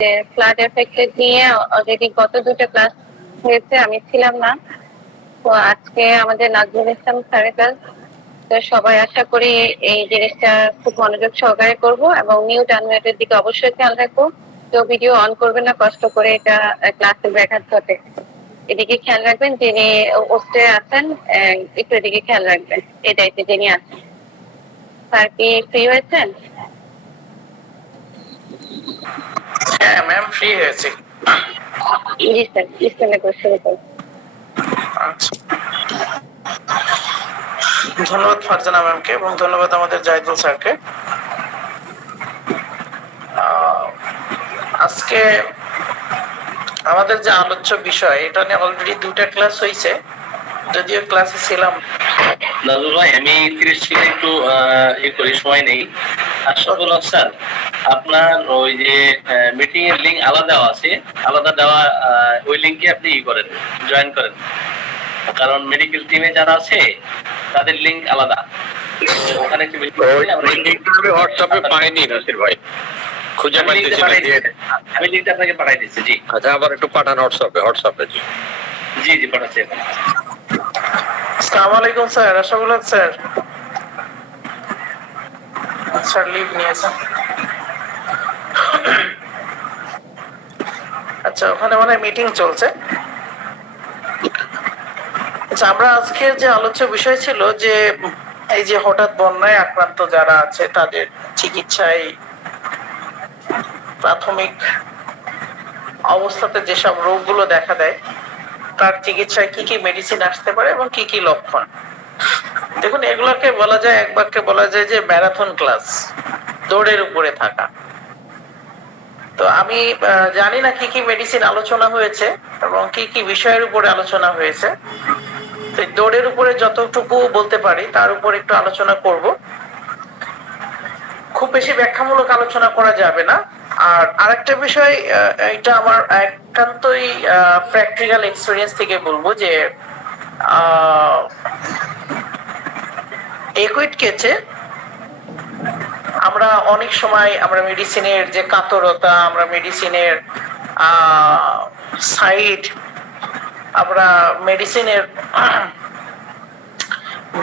যে flood affected নিয়ে already গত দুটো ক্লাস হয়েছে, আমি ছিলাম না। তো আজকে আমাদের নাজমুল ইসলাম স্যারের ক্লাস। তো সবাই আশা করি এই জিনিসটা খুব মনোযোগ সহকারে করব এবং মিউট আনমিউটের দিকে অবশ্যই খেয়াল রাখবো। তো ভিডিও অন করবেন না কষ্ট করে, এটা ক্লাসের ব্যাঘাত ঘটে। এদিকে খেয়াল রাখবেন, যিনি হোস্টে আছেন একটু এদিকে খেয়াল রাখবেন, এই দায়িত্বে যিনি আছেন। স্যার কি ফ্রি হয়েছেন? হ্যাঁ ম্যাম, ফ্রি হয়েছি। জি স্যার, ইসলামে শুরু করুন। আচ্ছা, ধন্যবাদ ফারজানা ম্যামকে এবং ধন্যবাদ আমাদের জাহিদুল স্যারকে। আজকে আমাদের যে আলোচ্য বিষয়, এটা নিয়ে অলরেডি দুটা ক্লাস হয়েছে, যদিও ক্লাসে ছিলাম। নাজুল ভাই, আমি 30 মিনিট একটু করি, সময় নেই। আশরাফুল হক স্যার, আপনার ওই যে মিটিং এর লিংক আলাদা আছে, আলাদা দেওয়া, ওই লিংকে আপনি করেন, জয়েন করেন, কারণ মেডিকেল টিমে যারা আছে তাদের লিংক আলাদা। ওখানে একটু আমি হোয়াটসঅ্যাপে পাইনি নাসির ভাই, খুঁজে পাইতেছি না। আমি লিংকটা আপনাকে পাঠিয়ে দিচ্ছি। জি আচ্ছা, আবার একটু পাঠান হোয়াটসঅ্যাপে। জি জি পাঠাচ্ছি এখন। আসসালামু আলাইকুম স্যার, আশরাফুল হক স্যার। স্যার লিভ নিয়েছেন। আচ্ছা, ওখানে মানে মিটিং চলছে। আচ্ছা, আমরা আজকের যে আলোচ্য বিষয় ছিল যে এই যে হঠাৎ বন্যায় আক্রান্ত যারা আছে তাদের চিকিৎসায় প্রাথমিক অবস্থাতে যেসব রোগগুলো দেখা দেয়, তার চিকিৎসায় কি কি মেডিসিন আসতে পারে এবং কি কি লক্ষণ। দেখুন, এগুলোকে বলা যায়, এক বাক্যে বলা যায় যে ম্যারাথন ক্লাস, দৌড়ের উপরে থাকা। তো আমি জানি না কি কি মেডিসিন আলোচনা হয়েছে এবং কি কি বিষয়ের উপরে আলোচনা হয়েছে। তো দৌড়ের উপরে যতটুকু বলতে পারি তার উপর একটু আলোচনা করব। খুব বেশি ব্যাখ্যামূলক আলোচনা করা যাবে না। আর আরেকটা বিষয়, এটা আমার একান্তই প্র্যাকটিক্যাল এক্সপিরিয়েন্স থেকে বলবো যে একুইট কেসে আমরা অনেক সময় আমরা মেডিসিনের যে কাতরতা, আমরা মেডিসিনের সাইড, আমরা মেডিসিনের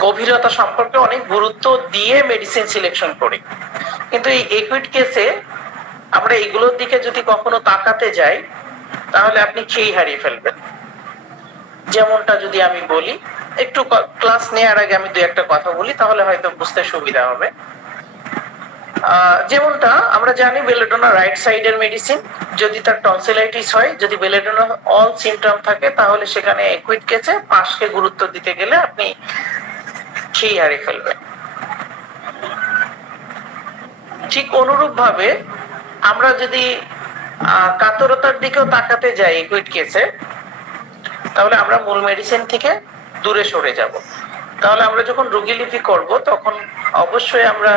গভীরতা সম্পর্কে অনেক গুরুত্ব দিয়ে মেডিসিন সিলেকশন করি। কিন্তু এই একুইট কেসে আমরা এগুলোর দিকে যদি কখনো তাকাতে যাই তাহলে আপনি খেই হারিয়ে ফেলবেন। যেমনটা যদি আমি বলি, একটু ক্লাস নেওয়ার আগে আমি দু একটা কথা বলি, তাহলে হয়তো বুঝতে সুবিধা হবে। যেমনটা আমরা জানি, বেলেডোনা রাইট সাইডের মেডিসিন। যদি তার টনসিলাইটিস হয়, যদি বেলেডোনা অল সিমটম থাকে, তাহলে সেখানে একুইট কেসে পাশকে গুরুত্ব দিতে গেলে আপনি খেই হারিয়ে ফেলবেন। ঠিক অনুরূপ ভাবে আমরা যদি কাতরতার দিকেও তাকাতে যাই একুইট কেসে, তাহলে আমরা মূল মেডিসিন থেকে দূরে সরে যাব। তাহলে আমরা যখন রোগীলিপি করব তখন অবশ্যই আমরা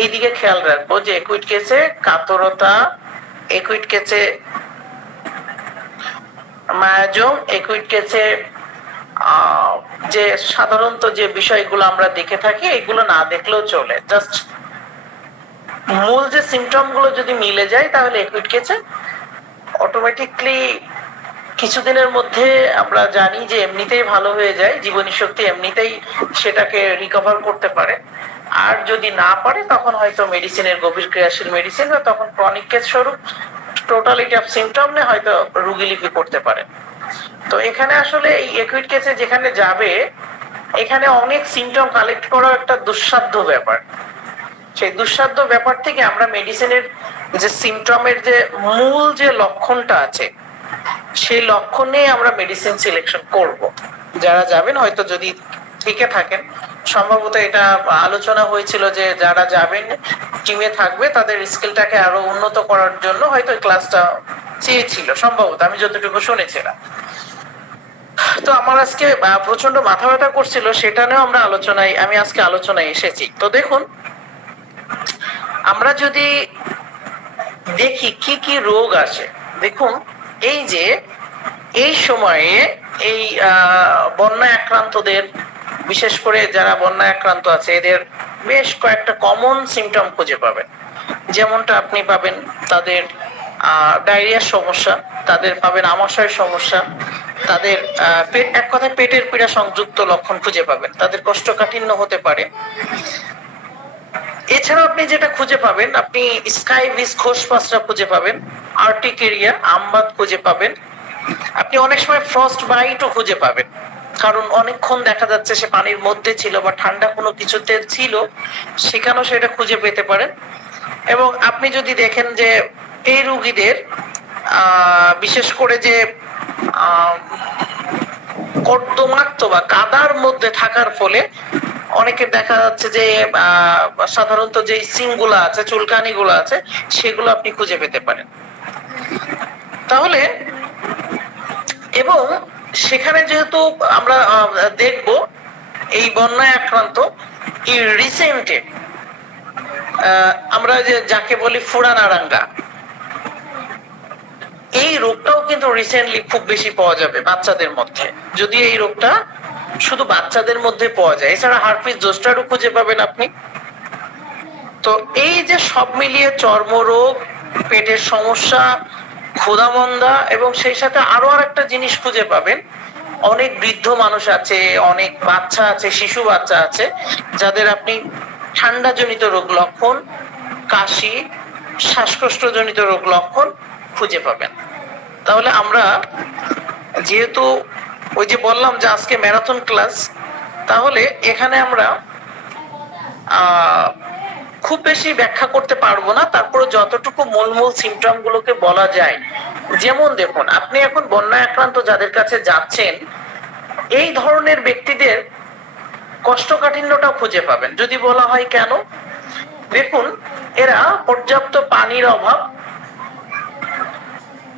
এই দিকে খেয়াল রাখবো যে একুইট কেসে কাতরতা, একুইট কেসে মায়াজম, একুইট কেসে যে সাধারণত যে বিষয়গুলো আমরা দেখে থাকি এগুলো না দেখলেও চলে। জাস্ট মূল যে সিমটম গুলো যদি মিলে যায় তাহলে একুইট কেসে অটোমেটিকলি কিছুদিনের মধ্যে আমরা জানি যে এমনিতেই ভালো হয়ে যায়, জীবনী শক্তি এমনিতেই সেটাকে রিকভার করতে পারে। আর যদি না পারে তখন হয়তো মেডিসিনের গভীর ক্রিয়াশীল মেডিসিন, বা তখন ক্রনিক কেস স্বরূপ টোটালিটি অফ সিমটম নিয়ে হয়তো রোগীলিপি করতে পারে। তো এখানে আসলে এই একুইট কেসে যেখানে যাবে, এখানে অনেক সিমটম কালেক্ট করা একটা দুঃসাধ্য ব্যাপার। সেই দুঃসাধ্য ব্যাপার থেকে আমরা মেডিসিনের যে সিমটমের যে মূল যে লক্ষণটা আছে, সেই লক্ষণ নিয়ে আমরা মেডিসিন সিলেকশন করব। যারা যাবেন, হয়তো যদি থেকে থাকেন, সম্ভবত এটা আলোচনা হয়েছিল যে যারা যাবেন টিমে থাকবে তাদের স্কিলটাকে আরো উন্নত করার জন্য হয়তো ক্লাসটা চেয়েছিল, সম্ভবত, আমি যতটুকু শুনেছিলাম। তো আমার আজকে প্রচন্ড মাথা ব্যথা করছিল, সেটা নিয়েও আমি আজকে আলোচনায় এসেছি। তো দেখুন, আমরা যদি দেখি কি কি রোগ আসে, দেখুন এই যে এই সময়ে এই বন্যায় আক্রান্তদের, বিশেষ করে যারা বন্যায় আক্রান্ত আছে, এদের বেশ কয়েকটা কমন সিমটম খুঁজে পাবেন। যেমনটা আপনি পাবেন তাদের ডায়রিয়ার সমস্যা, তাদের পাবেন আমাশয়ের সমস্যা, তাদের পেট, এক কথায় পেটের পীড়া সংযুক্ত লক্ষণ খুঁজে পাবেন, তাদের কোষ্ঠকাঠিন্য হতে পারে। এছাড়াও আপনি যেটা খুঁজে পাবেন, আপনি স্কাইভিস খোসপাসরা খুঁজে পাবেন, আর্টিকেরিয়া আমবাত খুঁজে পাবেন, আপনি অনেক সময় ফ্রস্ট বাইটও খুঁজে পাবেন, কারণ অনেকক্ষণ দেখা যাচ্ছে সে পানির মধ্যে ছিল বা ঠান্ডা কোনো কিছুতে ছিল, সেখানেও সেটা খুঁজে পেতে পারেন। এবং আপনি যদি দেখেন যে এই রোগীদের বিশেষ করে যে কর্দমাক্ত বা কাদার মধ্যে থাকার ফলে অনেকের দেখা যাচ্ছে যে সাধারণত যে সিংগুলো আছে, চুলকানিগুলো আছে, সেগুলো আপনি খুঁজে পেতে পারেন। তাহলে এবং সেখানে যেহেতু আমরা দেখব এই বন্যায় আক্রান্ত এই রিসেন্টে আমরা যে যাকে বলি ফুরানারাঙ্গা, এই রোগটাও কিন্তু রিসেন্টলি খুব বেশি পাওয়া যাবে বাচ্চাদের মধ্যে, যদি এই রোগটা শুধু বাচ্চাদের মধ্যে পাওয়া যায়। এছাড়া হার্পিস জোস্টারও খুঁজে পাবেন আপনি। তো এই যে সব মিলিয়ে চর্মরোগ, পেটের সমস্যা, ক্ষুধামন্দা এবং সেই সাথে আরো আরেকটা জিনিস খুঁজে পাবেন, অনেক বৃদ্ধ মানুষ আছে, অনেক বাচ্চা আছে, শিশু বাচ্চা আছে, যাদের আপনি ঠান্ডাজনিত রোগ লক্ষণ, কাশি, শ্বাসকষ্টজনিত রোগ লক্ষণ খুঁজে পাবেন। তাহলে আমরা যেহেতু ওই যে বললাম যে আজকে ম্যারাথন ক্লাস, তাহলে এখানে আমরা খুব বেশি ব্যাখ্যা করতে পারবো না, তারপরে যতটুকু মূল মূল সিমটম গুলোকে বলা যায়। যেমন দেখুন, আপনি এখন বন্যায় আক্রান্ত যাদের কাছে যাচ্ছেন, এই ধরনের ব্যক্তিদের কোষ্ঠকাঠিন্যটাও খুঁজে পাবেন। যদি বলা হয় কেন, দেখুন এরা পর্যাপ্ত পানির অভাব,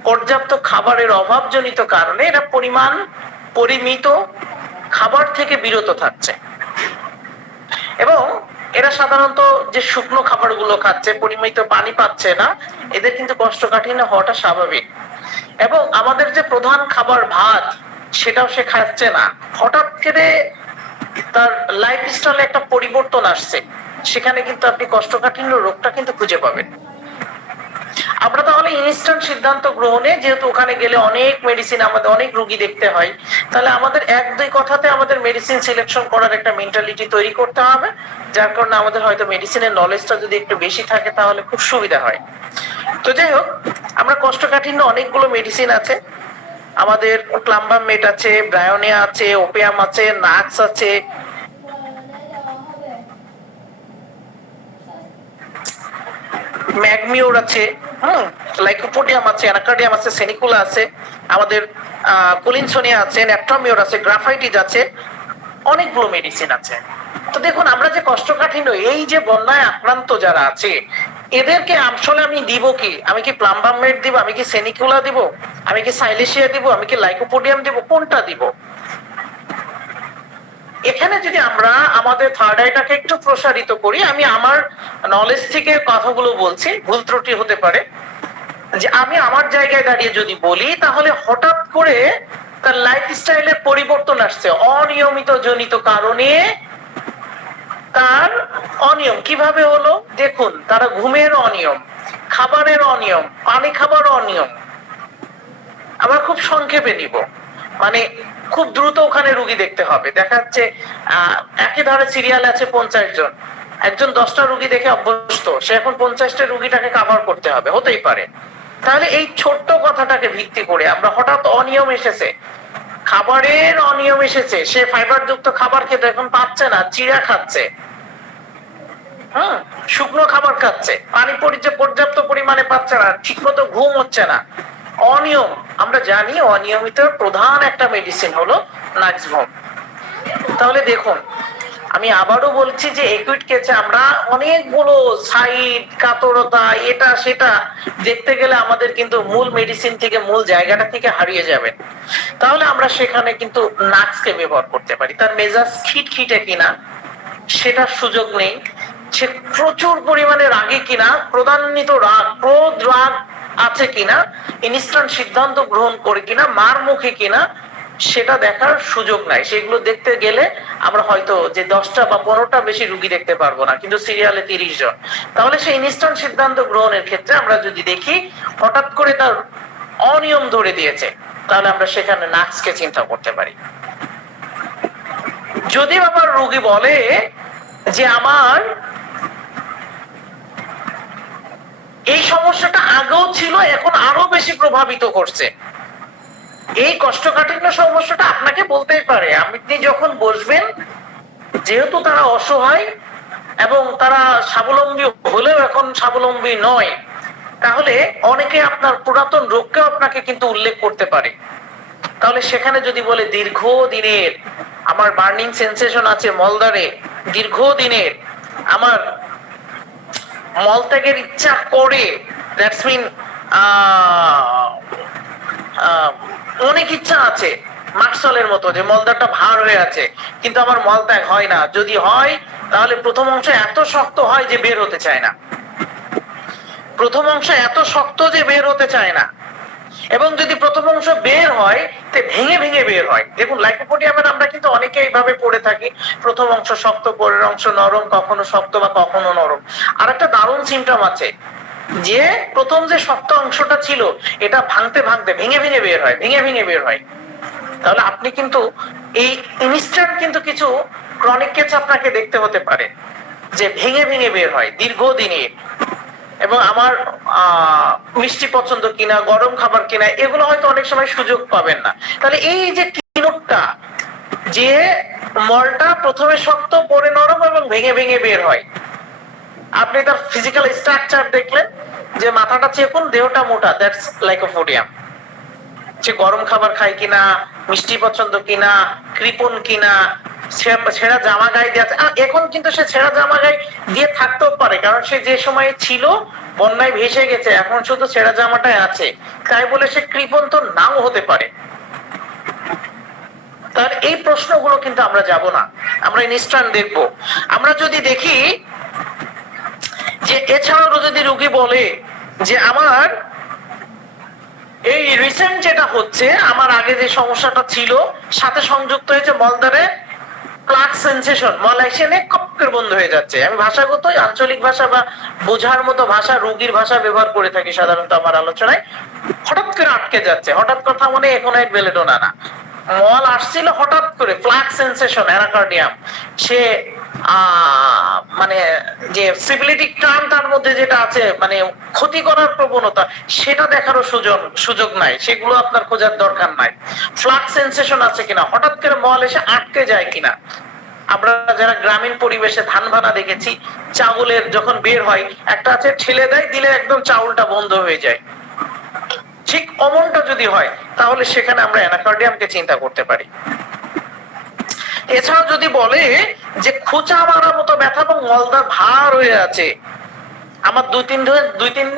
পর্যাপ্ত খাবারের অভাবজনিত কারণে এরা পরিমিত খাবার থেকে বিরত থাকছে, এবং এরা সাধারণত যে শুকনো খাবারগুলো খাচ্ছে, পরিমিত পানি পাচ্ছে না, এদের কিন্তু কোষ্ঠকাঠিন্য হওয়াটা স্বাভাবিক। এবং আমাদের যে প্রধান খাবার ভাত, সেটাও সে খাচ্ছে না, হঠাৎ করে তার লাইফস্টাইলে একটা পরিবর্তন আসছে, সেখানে কিন্তু আপনি কোষ্ঠকাঠিন্য রোগটা কিন্তু খুঁজে পাবেন। আমরা তাহলে ইনস্ট্যান্ট সিদ্ধান্ত গ্রহণে, যেহেতু ওখানে গেলে অনেক মেডিসিন, আমাদের অনেক রোগী দেখতে হয়, তাহলে আমাদের এক দুই কথাতে আমাদের মেডিসিন সিলেকশন করার একটা মেন্টালিটি তৈরি করতে হবে, যার কারণে আমাদের হয়তো মেডিসিনের নলেজটা যদি একটু বেশি থাকে তাহলে খুব সুবিধা হয়। তো যাই হোক, আমরা কোষ্ঠকাঠিন্য অনেকগুলো মেডিসিন আছে আমাদের, ক্লাম্বামেট আছে, ব্রায়োনিয়া আছে, ওপিয়াম আছে, নাক্স আছে, ম্যাগমিওর আছে, লাইকোপোডিয়াম আছে, অ্যানাকার্ডিয়াম আছে, সেনিকুলা আছে, আমাদের কোলিনসোনিয়া আছে, ন্যাট্রামিওর আছে, গ্রাফাইটিস আছে, অনেকগুলো মেডিসিন আছে। তো দেখুন, আমরা যে কোষ্ঠকাঠিন্য, এই যে বন্যায় আক্রান্ত যারা আছে, এদেরকে আসলে আমি দিব কি? আমি কি প্লাম্বামেট দিব, আমি কি সেনিকুলা দিব, আমি কি সাইলেশিয়া দিব, আমি কি লাইকোপোডিয়াম দিব, কোনটা দিব? এখানে যদি আমরা আমাদের থার্ড আইটাকে একটু প্রসারিত করি, আমি আমার নলেজ থেকে কথাগুলো বলছি, ভুল ত্রুটি হতে পারে, যে আমি আমার জায়গায় দাঁড়িয়ে যদি বলি, তাহলে হঠাৎ করে তার লাইফস্টাইলের পরিবর্তন আসছে, অনিয়মিত জনিত কারণে তার অনিয়ম কিভাবে হলো দেখুন, তারা ঘুমের অনিয়ম, খাবারের অনিয়ম, পানি খাবার অনিয়ম। আমরা খুব সংক্ষেপে নিব, মানে খুব দ্রুত ওখানে রুগী দেখতে হবে। দেখা যাচ্ছে একই ধরনের সিরিয়াল আছে 50 জন, একজন 10টা রুগী দেখে অভ্যস্ত, সে এখন 50টা রুগীটাকে কাভার করতে হবে, হতেই পারে। তাহলে এই ছোট্ট কথাটাকে ভিত্তি করে আমরা হঠাৎ অনিয়ম এসেছে, খাবারের অনিয়ম এসেছে, সে ফাইবার যুক্ত খাবার খেতে এখন পাচ্ছে না, চিড়া খাচ্ছে, শুকনো খাবার খাচ্ছে, পানি পর্যাপ্ত পরিমাণে পাচ্ছে না, ঠিকমতো ঘুম হচ্ছে না, অনিয়ম। আমরা জানি অনিয়মিত প্রধান একটা মেডিসিন হলো নাক্সভম। তাহলে দেখুন, আমি আবারও বলছি যে একুইট কেসে আমরা অনেকগুলো সাইড, কাতরতা, এটা সেটা দেখতে গেলে আমাদের কিন্তু মূল মেডিসিন থেকে, মূল জায়গাটা থেকে হারিয়ে যাবেন। তাহলে আমরা সেখানে কিন্তু নাক্সকে ব্যবহার করতে পারি। তার মেজাজ খিটখিটে কিনা সেটার সুযোগ নেই, সে প্রচুর পরিমাণে রাগে কিনা, ক্রোধান্বিত রাগ, ক্রোধ রাগ আছে কিনা, ইনস্ট্যান্ট সিদ্ধান্ত গ্রহণ করে কিনা, মার মুখে কিনা, সেটা দেখার সুযোগ নাই। সেগুলো দেখতে গেলে আমরা হয়তো যে 10টা বা 15টা বেশি রুগী দেখতে পারবো না, কিন্তু সিরিয়ালে 30 জন। তাহলে সেই ইনস্ট্যান্ট সিদ্ধান্ত গ্রহণের ক্ষেত্রে আমরা যদি দেখি হঠাৎ করে তার অনিয়ম ধরে দিয়েছে, তাহলে আমরা সেখানে নার্সকে চিন্তা করতে পারি। যদি আবার রোগী বলে যে আমার এই সমস্যাটা আগেও ছিল, এখন আরো বেশি প্রভাবিত করছে, এই কোষ্ঠকাঠিন্য সমস্যাটা আপনাকে বলতেই পারে। আপনি যখন বসবেন, যেহেতু তারা অসহায় এবং তারা স্বাবলম্বী হলেও এখন স্বাবলম্বী নয়, তাহলে অনেকে আপনার পুরাতন রোগকেও আপনাকে কিন্তু উল্লেখ করতে পারে। তাহলে সেখানে যদি বলে দীর্ঘদিনের আমার বার্নিং সেন্সেশন আছে মলদ্বারে, দীর্ঘদিনের আমার মলত্যাগের ইচ্ছা করে, দ্যাটস মিন অনেক ইচ্ছা আছে, মাকসলের মতো যে মলদারটা ভার হয়ে আছে কিন্তু আমার মলত্যাগ হয় না, যদি হয় তাহলে প্রথম অংশ এত শক্ত হয় যে বের হতে চায় না, প্রথম অংশ এত শক্ত যে বের হতে চায় না, এবং যদি প্রথম অংশ বের হয় তে ভেঙে ভেঙে বের হয়। দেখুন লাইকোপোডিয়ামের আমরা কিন্তু অনেকে এইভাবে পড়ে থাকি, প্রথম অংশ শক্ত, পরের অংশ নরম, কখনো শক্ত বা কখনো নরম। আর একটা দারুণ সিমটম আছে, যে প্রথম যে শক্ত অংশটা ছিল এটা ভাঙতে ভাঙতে ভেঙে ভেঙে বের হয়, ভেঙে ভেঙে বের হয়। তাহলে আপনি কিন্তু এই ইনস্ট্যান্ট কিন্তু কিছু ক্রনিক কেস আপনাকে দেখতে হতে পারে যে ভেঙে ভেঙে বের হয় দীর্ঘদিনের, এবং আমার মিষ্টি পছন্দ কিনা, গরম খাবার কিনা, এগুলো হয়তো অনেক সময় সুযোগ পাবেন না। তাহলে এই যে কিনোটটা, যে মলটা প্রথমে শক্ত পরে নরম এবং ভেঙে ভেঙে বের হয়, আপনি তার ফিজিক্যাল স্ট্রাকচার দেখলেন যে মাথাটা চিকন, দেহটা মোটা, দ্যাটস লাইকোপোডিয়াম। সে গরম খাবার খায় কিনা, মিষ্টি পছন্দ কিনা, কৃপণ কিনা, ছেঁড়া জামা গায়ে দিয়ে আছে। এখন কিন্তু সে ছেঁড়া জামা গায়ে দিয়ে থাকতেও পারে, কারণ সে যে সময় ছিল বন্যায় ভেসে গেছে, এখন শুধু ছেঁড়া জামাটাই আছে, তাই বলে সে কৃপণ তো নাও হতে পারে। তার এই প্রশ্নগুলো কিন্তু আমরা যাব না, আমরা ইনস্ট্যান্ট দেখবো। আমরা যদি দেখি যে এছাড়াও যদি রোগী বলে যে আমার এই রিসেন্ট যেটা হচ্ছে, আমার আগে যে সমস্যাটা ছিল সাথে সংযুক্ত হয়েছে মলদ্বারে প্লাক সেন্সেশন, মল এসে কপ করে বন্ধ হয়ে যাচ্ছে। আমি ভাষাগত আঞ্চলিক ভাষা বা বোঝার মতো ভাষা, রোগীর ভাষা ব্যবহার করে থাকি সাধারণত আমার আলোচনায়। হঠাৎ করে আটকে যাচ্ছে, হঠাৎ কথা মনে এখনাইট বেলেডোনা না, মল আসছিল হঠাৎ করে, প্লাক সেন্সেশন, অ্যানাকার্ডিয়াম। সে মানে যে সিফিলিটিক টার্ম তার মধ্যে যেটা আছে, মানে ক্ষতি করার প্রবণতা, সেটা দেখারও সুযোগ নাই, সেগুলো আপনার খোঁজার দরকার নাই। ফ্লাক সেন্সেশন আছে কিনা, হঠাৎ করে মল এসে আটকে যায় কিনা। আমরা যারা গ্রামীণ পরিবেশে ধান ভানা দেখেছি, চাউলের যখন বের হয় একটা আছে ঠেলে দেয়, দিলে একদম চাউলটা বন্ধ হয়ে যায়, ঠিক অমনটা যদি হয় তাহলে সেখানে আমরা অ্যানাকার্ডিয়ামকে চিন্তা করতে পারি। এছাড়াও যদি বলে যে খোঁচা মারার মতো ব্যথা এবং মলদার ভার হয়ে আছে, আমার দুই তিন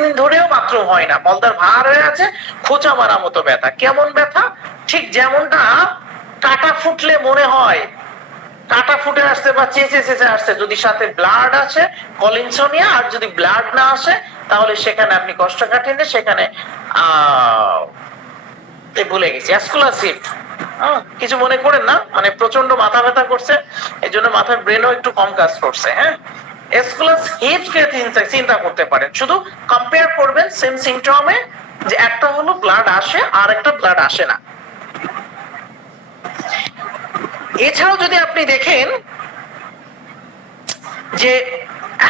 দিন ধরেও বাথরুম হয় না, মলদার ভার হয়ে আছে, খোঁচা মারার মতো ব্যথা। কেমন ব্যথা? ঠিক যেমনটা কাটা ফুটলে মনে হয় কাটা ফুটে আসছে বা চেঁচে চেঁচে আসছে, যদি সাথে ব্লাড আসে কলিনসোনিয়া, আর যদি ব্লাড না আসে তাহলে সেখানে আপনি কোষ্ঠকাঠিন্য, সেখানে ভুলে গেছি অ্যাসকুলাসিভ। কিছু মনে করেন না, মানে প্রচন্ড মাথা ব্যথা করছে, এই জন্য মাথার ব্রেনও একটু কম কাজ করছে। হ্যাঁ, এসকুলাস হিপসকে চিন্তা করতে পারেন, শুধু কম্পেয়ার করবেন সেম সিমটমে, যে একটা হলো ব্লাড আসে আর একটা ব্লাড আসে না। এছাড়াও যদি আপনি দেখেন যে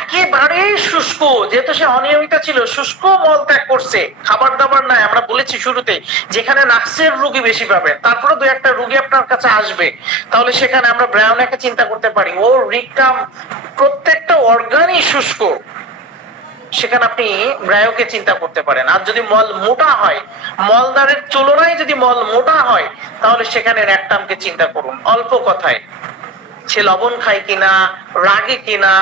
একেবারে শুষ্ক, যেহেতু সে অনিয়মিত ছিল, শুষ্ক মল ত্যাগ করছে, খাবার দাবার নাই, আমরা বলেছি শুরুতে যেখানে নাক্সের রোগী বেশি পাবেন, তারপরে দু একটা রোগী আপনার কাছে আসবে, তাহলে সেখানে আমরা ব্রাউনেকে চিন্তা করতে পারি। ও রিকটাম প্রত্যেকটা অর্গানই শুষ্ক, সেখানে আপনি ব্রায়োকে চিন্তা করতে পারেন। আর যদি মল মোটা হয়, মলদারের তুলনায় যদি মল মোটা হয়, তাহলে সেখানে র্যাকটামকে চিন্তা করুন। অল্প কথায় সে লবণ খায় কিনা, রাগে কিনা,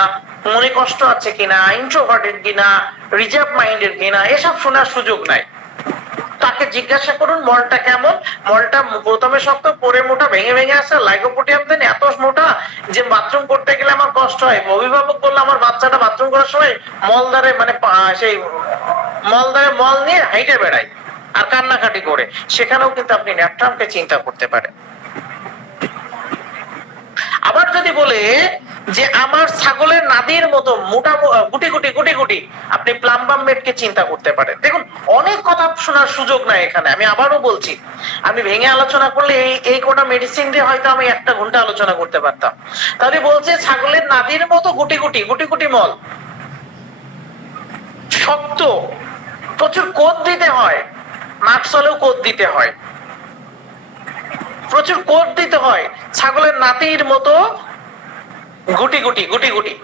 মনে কষ্ট আছে কিনা, ইন্ট্রোভার্টেড কিনা, রিজার্ভ মাইন্ডের কিনা, এসব শোনার সুযোগ নাই। তাকে জিজ্ঞাসা করুন মলটা কেমন, মলটা প্রথমে শক্ত, পরে মোটা, ভেঙে ভেঙে আসে, লাইকোপোডিয়াম দেন এত মোটা যে বাথরুম করতে গেলে আমার কষ্ট হয়। অভিভাবক বললো আমার বাচ্চাটা বাথরুম করার সময় মলদারে, মানে সেই মলদারে মল নিয়ে হাইটে বেড়ায়, আর কান্নাকাটি করে, সেখানেও কিন্তু আপনি ন্যাপট্রামকে চিন্তা করতে পারেন। আবার যদি বলে যে আমার ছাগলের নাদির মতো মোটা গুটি গুটি গুটি গুটি, আপনি প্লাম্বাম মেডকে চিন্তা করতে পারেন। দেখুন অনেক কথা শোনার সুযোগ নাই এখানে, আমি আবারও বলছি, আমি ভেঙে আলোচনা করলে এই কোটা মেডিসিন দিয়ে হয়তো আমি 1 ঘন্টা আলোচনা করতে পারতাম। তাহলে বলছে ছাগলের নাদির মতো গুটি গুটি গুটি গুটি মল, শক্ত, প্রচুর কোদ দিতে হয়, নাকসলেও কোদ দিতে হয়, প্রচুর কোদ দিতে হয়, ছাগলের নাতির মতো গুটি গুটি গুটি গুটি,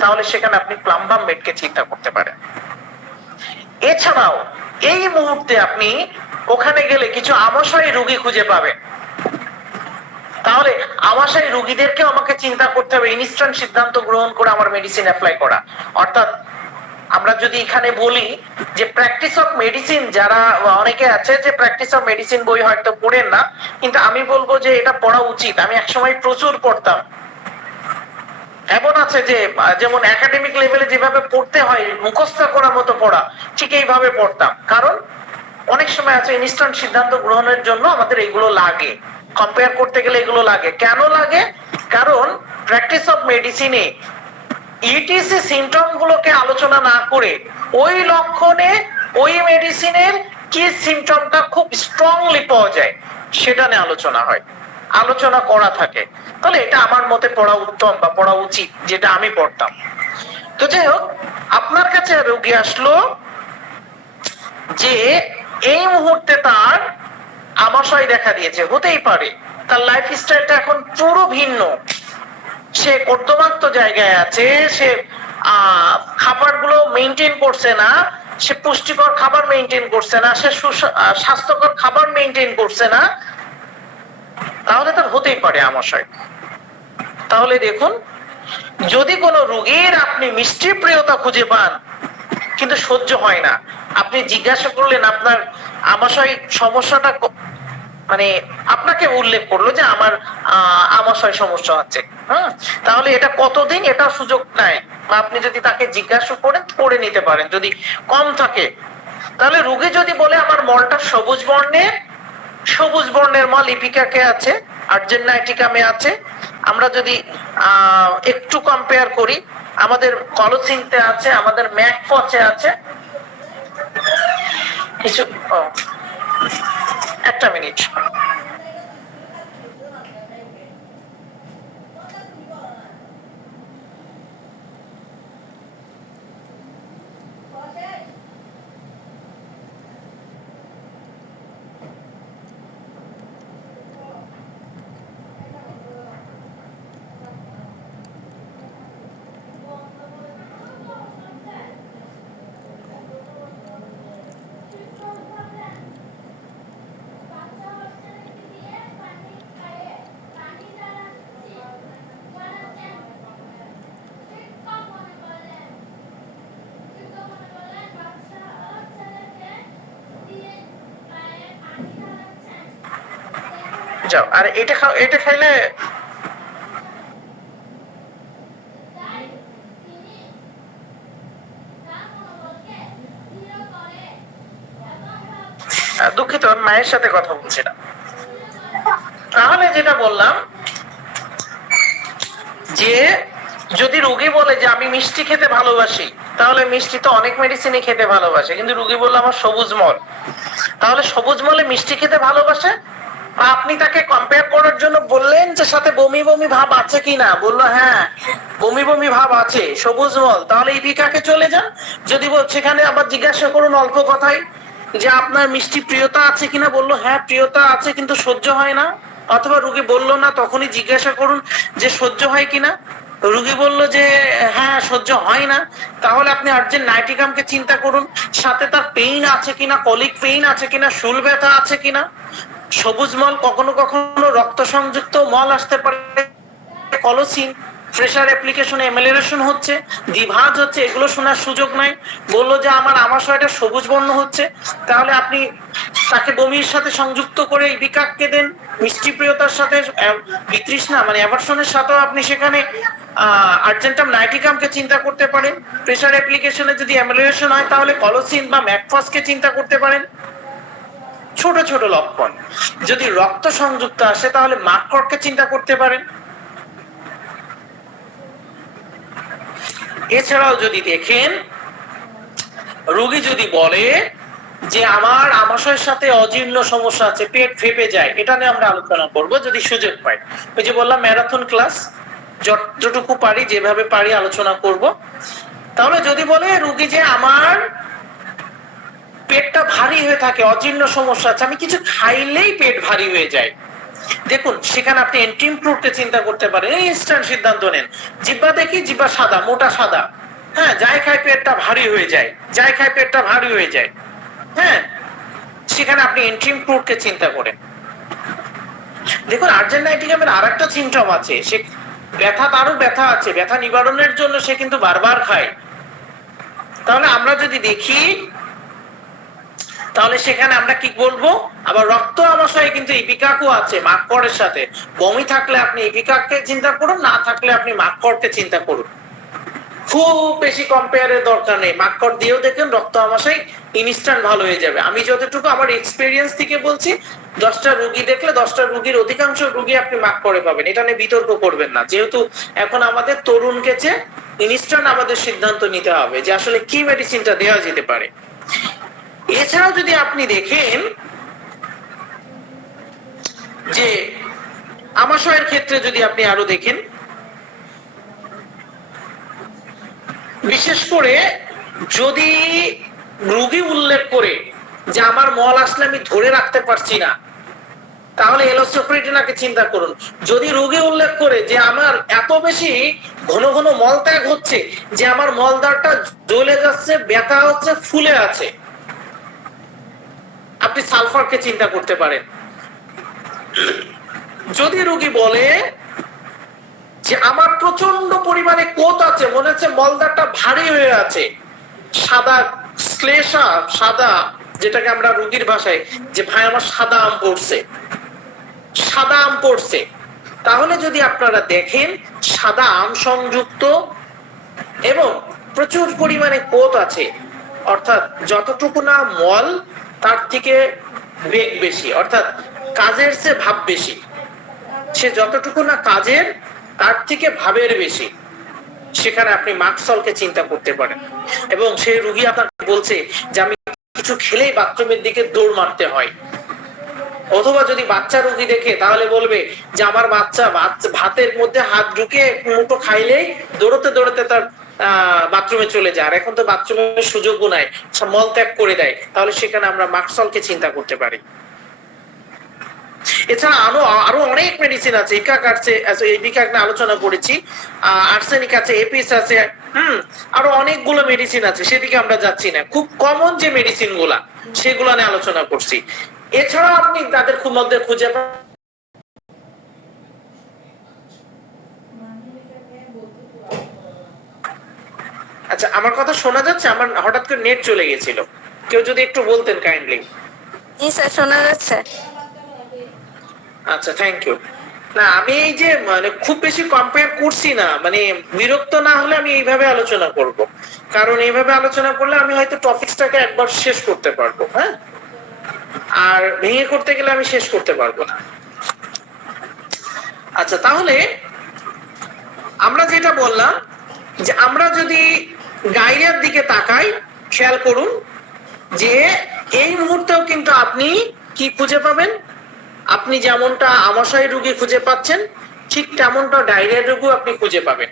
তাহলে সেখানে আপনি প্লাম্বাম মেডকে চিন্তা করতে পারেন। এছাড়াও এই মুহূর্তে আপনি ওখানে গেলে কিছু আমাশয় রোগী খুঁজে পাবেন, তাহলে আমাশয় রোগীদেরকেও আমাকে চিন্তা করতে হবে, ইনস্ট্যান্ট সিদ্ধান্ত গ্রহণ করে আমার মেডিসিন অ্যাপ্লাই করা। অর্থাৎ আমরা যদি এখানে বলি যে প্র্যাকটিস অফ মেডিসিন, যারা অনেকে আছে যে প্র্যাকটিস অফ মেডিসিন বই হয়তো পড়েন না, কিন্তু আমি বলবো যে এটা পড়া উচিত। আমি একসময় প্রচুর পড়তাম, এমন আছে যে যেমন একাডেমিক লেভেলে যেভাবে পড়তে হয় মুখস্থ করার মতো পড়া, ঠিক এইভাবে পড়তাম। কারণ অনেক সময় আছে ইনস্ট্যান্ট সিদ্ধান্ত গ্রহণের জন্য আমাদের এগুলো লাগে, কম্পেয়ার করতে গেলে এগুলো লাগে। কেন লাগে? কারণ প্র্যাকটিস অফ মেডিসিনে ইটিসি সিমটম গুলোকে আলোচনা না করে ওই লক্ষণে ওই মেডিসিনের কি সিমটমটা খুব স্ট্রংলি পাওয়া যায় সেটা নিয়ে আলোচনা হয়, আলোচনা করা থাকে। তাহলে এটা আমার মতে পড়া উত্তম বা পড়া উচিত, যেটা আমি পড়তাম। তো যাই হোক, আপনার কাছে রোগী আসলো যে এই মুহূর্তে তার আমাশয় দেখা দিয়েছে, হতেই পারে তার লাইফ স্টাইলটা এখন পুরো ভিন্ন, সে কর্দমাক্ত জায়গায় আছে, সে খাবারগুলো মেনটেন করছে না, সে পুষ্টিকর খাবার মেনটেন করছে না, সে স্বাস্থ্যকর খাবার মেনটেন করছে না, তাহলে তার হতেই পারে আমাশয়। তাহলে দেখুন, যদি কোনো রোগীর আপনি মিষ্টি প্রিয়তা খুঁজে পান কিন্তু সহ্য হয় না, আপনি জিজ্ঞাসা করলেন আপনার আমাশয় সমস্যাটা, মানে আপনাকে উল্লেখ করলো যে আমার আমাশয় সমস্যা হচ্ছে, তাহলে এটা কতদিন, এটা সুযোগ নাই, বা আপনি যদি তাকে জিজ্ঞাসা করেন করে নিতে পারেন যদি কম থাকে। তাহলে রোগী যদি বলে আমার মলটা সবুজ বর্ণের, সবুজ বর্ণের মল ইপিকাকে আছে, আর্জেন্টাইটিকামে আছে, আমরা যদি একটু কম্পেয়ার করি, আমাদের কলোসিনতে আছে, আমাদের ম্যাকফচে আছে কিছু। একটা মিনিট, যাও। আর এটা এটা খাইলে দুঃখিত, আমি মায়ের সাথে কথা বলছিলাম। তাহলে যেটা বললাম যে যদি রোগী বলে যে আমি মিষ্টি খেতে ভালোবাসি, তাহলে মিষ্টি তো অনেক মেডিসিনই খেতে ভালোবাসে, কিন্তু রোগী বললো আমার সবুজ মল, তাহলে সবুজ মলে মিষ্টি খেতে ভালোবাসে, আপনি তাকে কম্পেয়ার করার জন্য বললেন যে সাথে বমি বমি ভাব আছে কিনা, বললো হ্যাঁ বমি বমি ভাব আছে, সবুজ মল, তাহলে ইপিকাকে চলে যান। যদি সেখানে আবার জিজ্ঞাসা করুন অল্প কথায় যে আপনার মিষ্টি প্রিয়তা আছে কিনা, বললো হ্যাঁ প্রিয়তা আছে কিন্তু সহ্য হয় না, অথবা রোগী বললো না, তখনই জিজ্ঞাসা করুন যে সহ্য হয় কিনা, রোগী বললো যে হ্যাঁ সহ্য হয় না, তাহলে আপনি আর্জেন্টাইটিকামকে চিন্তা করুন, সাথে তার পেইন আছে কিনা, কলিক পেইন আছে কিনা, শুল ব্যথা আছে কিনা। সবুজ মল কখনো কখনো রক্ত সংযুক্ত মল আসতে পারে, কলোসিন প্রেসার অ্যাপ্লিকেশনে এমেলেশন হচ্ছে, দ্বিভাজ হচ্ছে, এগুলো শোনার সুযোগ নাই, বললো যে আমার আমাশয়টা সবুজ বর্ণ হচ্ছে, তাহলে আপনি তাকে বমির সাথে সংযুক্ত করে ইপিকাককে দেন, মিষ্টি প্রিয়তার সাথে বিতৃষ্ণা মানে অ্যাভারশনের সাথেও আপনি সেখানে আর্জেন্টাম নাইটিকামকে চিন্তা করতে পারেন। প্রেসার অ্যাপ্লিকেশনে যদি এমেলেশন হয় তাহলে কলোসিন বা ম্যাকফসকে চিন্তা করতে পারেন। ছোট ছোট লক্ষণ। যদি রক্ত সংযুক্ত আসে তাহলে মাকড়কে চিন্তা করতে পারেন। এছাড়াও যদি দেখেন রোগী যদি বলে যে আমার আমাশয়ের সাথে অজীর্ণ সমস্যা আছে, পেট ফেপে যায়, এটা নিয়ে আমরা আলোচনা করব যদি সুযোগ পাই। ওই যে বললাম ম্যারাথন ক্লাস, যতটুকু পারি যেভাবে পারি আলোচনা করব। তাহলে যদি বলে রোগী যে আমার পেটটা ভারী হয়ে থাকে, অজীর্ণ সমস্যা আছে, আমি কিছু খাইলেই পেট ভারী হয়ে যায়, দেখুন সেখানে আপনি এন্টিম ফ্রুটকে চিন্তা করতে পারেন। ইনস্ট্যান্ট সিদ্ধান্ত নেন। জিহ্বা দেখি, জিহ্বা সাদা, মোটা সাদা, হ্যাঁ, যাই খায় পেটটা ভারী হয়ে যায়, যাই খায় পেটটা ভারী হয়ে যায়, হ্যাঁ, সেখানে আপনি এন্টিম ফ্রুটকে চিন্তা করেন। দেখুন আর্জেন্টাইটিকামের আর একটা সিমটম আছে, সে ব্যথা, তারও ব্যথা আছে, ব্যথা নিবারণের জন্য সে কিন্তু বারবার খায়। তাহলে আমরা যদি দেখি তাহলে সেখানে আমরা কি বলবো, আবার রক্ত আমাশয়ে কিন্তু ইপিকাকও আছে মাকড়ের সাথে। বমি থাকলে আপনি ইপিকাককে চিন্তা করুন, না থাকলে আপনি মাকড়কে চিন্তা করুন। খুব বেশি কম্পেয়ারের দরকার নেই, মাকড় দিয়েও দেখেন রক্ত আমাশয় ইনস্ট্যান্ট ভালো হয়ে যাবে। আমি যতটুকু আমার এক্সপেরিয়েন্স থেকে বলছি, 10টা রোগী দেখলে 10টা রোগীর অধিকাংশ রোগী আপনি মাকড়ে পাবেন, এটা নিয়ে বিতর্ক করবেন না। যেহেতু এখন আমাদের তরুণ কেছে ইনস্ট্যান্ট আমাদের সিদ্ধান্ত নিতে হবে যে আসলে কি মেডিসিনটা দেওয়া যেতে পারে। এছাড়াও যদি আপনি দেখেন যে আমাশয়ের ক্ষেত্রে যদি আপনি আরো দেখেন, বিশেষ করে যদি রোগী উল্লেখ করে যে আমার মল আসলে আমি ধরে রাখতে পারছি না, তাহলে এলোসোফ্রিটিনাকে চিন্তা করুন। যদি রোগী উল্লেখ করে যে আমার এত বেশি ঘন ঘন মলত্যাগ হচ্ছে যে আমার মলদ্বারটা জ্বলে যাচ্ছে, ব্যথা হচ্ছে, ফুলে আছে, আপনি সালফারকে চিন্তা করতে পারেন। যদি রোগী বলে যে আমার প্রচন্ড পরিমাণে কোত আছে, মনে হচ্ছে মলদ্বারটা ভারী হয়ে আছে, সাদা শ্লেষা, সাদা, যেটাকে আমরা রোগীর ভাষায় যে ভাই আমার সাদা আম পড়ছে, সাদা আম পড়ছে, তাহলে যদি আপনারা দেখেন সাদা আম সংযুক্ত এবং প্রচুর পরিমাণে কোত আছে, অর্থাৎ যতটুকু না মল তার থেকে বেগ বেশি, অর্থাৎ কাজের চেয়ে ভাব বেশি, সে যতটুকু না কাজের তার থেকে ভাবের বেশি, সেখানে আপনি মাকসলকে চিন্তা করতে পারেন। এবং সেই রোগী আপনাকে বলছে যে আমি কিছু খেলেই বাথরুমের দিকে দৌড় মারতে হয়। অথবা যদি বাচ্চা রোগী দেখে তাহলে বলবে যে আমার বাচ্চা ভাতের মধ্যে হাত ঢুকে মুঠো খাইলেই দৌড়তে দৌড়তে তার বাথরুমে চলে যায়, আর এখন তো বাথরুমের সুযোগও নাই, মল ত্যাগ করে দেয়, তাহলে সেখানে আমরা মাকসলকে চিন্তা করতে পারি। এছাড়া আরো অনেক মেডিসিন আছে, ইকাক আছে, ইপিকাক নিয়ে আলোচনা করেছি, আর্সেনিক আছে, এপিস আছে, আরো অনেকগুলো মেডিসিন আছে, সেদিকে আমরা যাচ্ছি না। খুব কমন যে মেডিসিন গুলা সেগুলো নিয়ে আলোচনা করছি। এছাড়া আপনি তাদের মধ্যে খুঁজে আচ্ছা, আমার কথা শোনা যাচ্ছে? আমার হঠাৎ করে নেট চলে গেছিল, কেউ যদি একটু বলতেন কাইন্ডলি। জি স্যার, শোনা যাচ্ছে। আচ্ছা, থ্যাংক ইউ। না, আমি এই যে মানে খুব বেশি কম্পেয়ার করছি না, মানে বিরক্ত না হলে আমি এইভাবে আলোচনা করব, কারণ এইভাবে আলোচনা করলে আমি হয়তো টপিকসটাকে একবার শেষ করতে পারবো, হ্যাঁ, আর ভেঙে করতে গেলে আমি শেষ করতে পারবো না। আচ্ছা, তাহলে আমরা যেটা বললাম যে আমরা যদি গাইডের দিকে তাকাই, খেয়াল করুন যে এই মুহূর্তেও কিন্তু আপনি কি খুঁজে পাবেন, আপনি যেমনটা আমাশয় রোগী খুঁজে পাচ্ছেন ঠিক তেমনটা ডায়রিয়া রোগী আপনি খুঁজে পাবেন।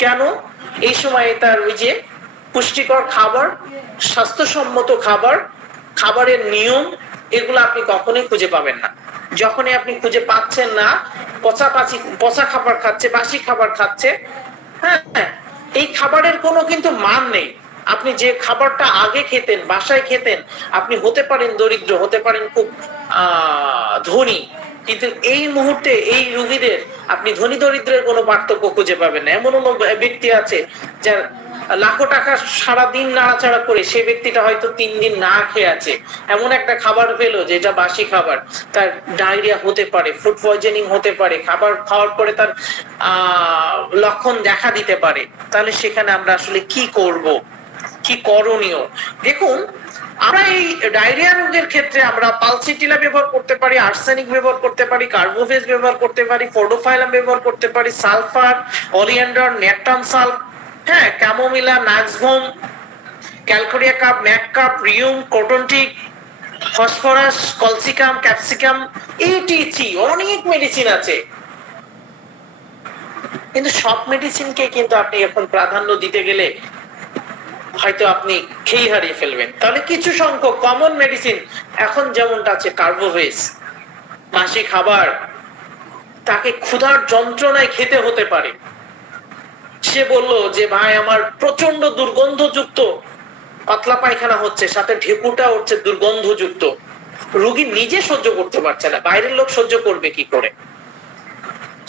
কেন? এই সময়ে তার ওই যে পুষ্টিকর খাবার, স্বাস্থ্যসম্মত খাবার, খাবারের নিয়ম, এগুলো আপনি কখনোই খুঁজে পাবেন না। যখনই আপনি খুঁজে পাচ্ছেন না, পচা খাবার খাচ্ছে, বাসি খাবার খাচ্ছে, হ্যাঁ, এই খাবারের কোনো কিন্তু মান নেই। আপনি যে খাবারটা আগে খেতেন, বাসায় খেতেন, আপনি হতে পারেন দরিদ্র, হতে পারেন খুব ধনী, কিন্তু এই মুহূর্তে এই রোগীদের আপনি ধনী দরিদ্রের কোনো পার্থক্য খুঁজে পাবেন না। এমন ব্যক্তি আছে যার লাখো টাকা সারাদিন নাড়াচাড়া করে সেই ব্যক্তিটা হয়তো 3 দিন না খেয়ে আছে, এমন একটা খাবার পেলো যেটা বাসি খাবার, তার ডায়রিয়া হতে পারে, ফুড পয়জনিং হতে পারে, খাবার খাওয়ার পরে তার লক্ষণ দেখা দিতে পারে। তাহলে সেখানে আমরা আসলে কি করব, কি করণীয়? দেখুন, আমরা এই ডায়রিয়া রোগের ক্ষেত্রে আমরা পালসিটিলা ব্যবহার করতে পারি, আর্সেনিক ব্যবহার করতে পারি, কার্বোভেজ ব্যবহার করতে পারি, ফোর্ডোফাইলাম ব্যবহার করতে পারি, সালফার, অলিয়ান্ডার, নেপটান সালফ, হ্যাঁ, chamomilla, nux vom, calcarea carb, mag carb, rheum, কোটনটিক, ফসফরাস, কলসিকাম, ক্যাপসিকাম, ইটিসি, অনেক মেডিসিন আছে। কিন্তু সব মেডিসিনকে কিন্তু আপনি এখন প্রাধান্য দিতে গেলে হয়তো আপনি খেই হারিয়ে ফেলবেন। তাহলে কিছু সংখ্যক কমন মেডিসিন এখন যেমনটা আছে, কার্বোভেজ, মাসি খাবার, তাকে ক্ষুধার যন্ত্রণায় খেতে হতে পারে। সে বলল যে ভাই আমার প্রচন্ড দুর্গন্ধযুক্ত পাতলা পায়খানা হচ্ছে, সাথে ঢেকুটা হচ্ছে দুর্গন্ধযুক্ত, রোগী নিজে সহ্য করতে পারছে না, বাইরের লোক সহ্য করবে কি করে?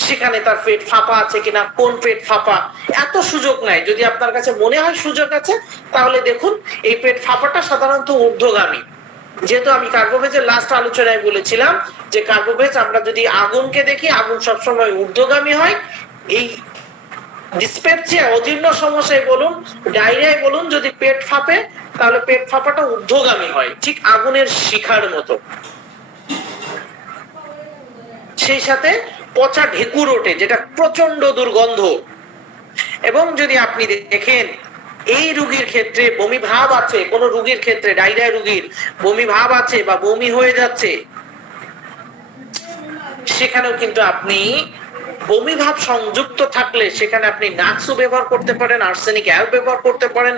সেখানে তার পেট ফাঁপা আছে কিনা, কোন পেট ফাঁপা, এত সুযোগ নাই। যদি আপনার কাছে মনে হয় সুযোগ আছে, তাহলে দেখুন এই পেট ফাঁপাটা সাধারণত ঊর্ধ্বগামী। যেহেতু আমি কার্বোভেজের লাস্ট আলোচনায় বলেছিলাম যে কার্বোভেজ আমরা যদি আগুনকে দেখি, আগুন সবসময় ঊর্ধ্বগামী হয়। এই ডিসপেপসিয়া, অজীর্ণ সমস্যায় বলুন, ডায়রিয়ায় বলুন, যদি পেট ফাঁপে তাহলে পেট ফাঁপাটা ঊর্ধ্বগামী হয়, ঠিক আগুনের শিখার মতো। সেই সাথে পচা ঢেকুর ওঠে, যেটা প্রচন্ড দুর্গন্ধ। এবং যদি আপনি দেখেন এই রোগীর ক্ষেত্রে বমি ভাব আছে, কোন রোগীর ক্ষেত্রে ডায়রিয়া রোগীর বমি ভাব আছে বা বমি হয়ে যাচ্ছে, সেখানেও কিন্তু আপনি বমি ভাব সংযুক্ত থাকলে সেখানে আপনি নাক্সু ব্যবহার করতে পারেন, আর্সেনিক অ্যাল ব্যবহার করতে পারেন,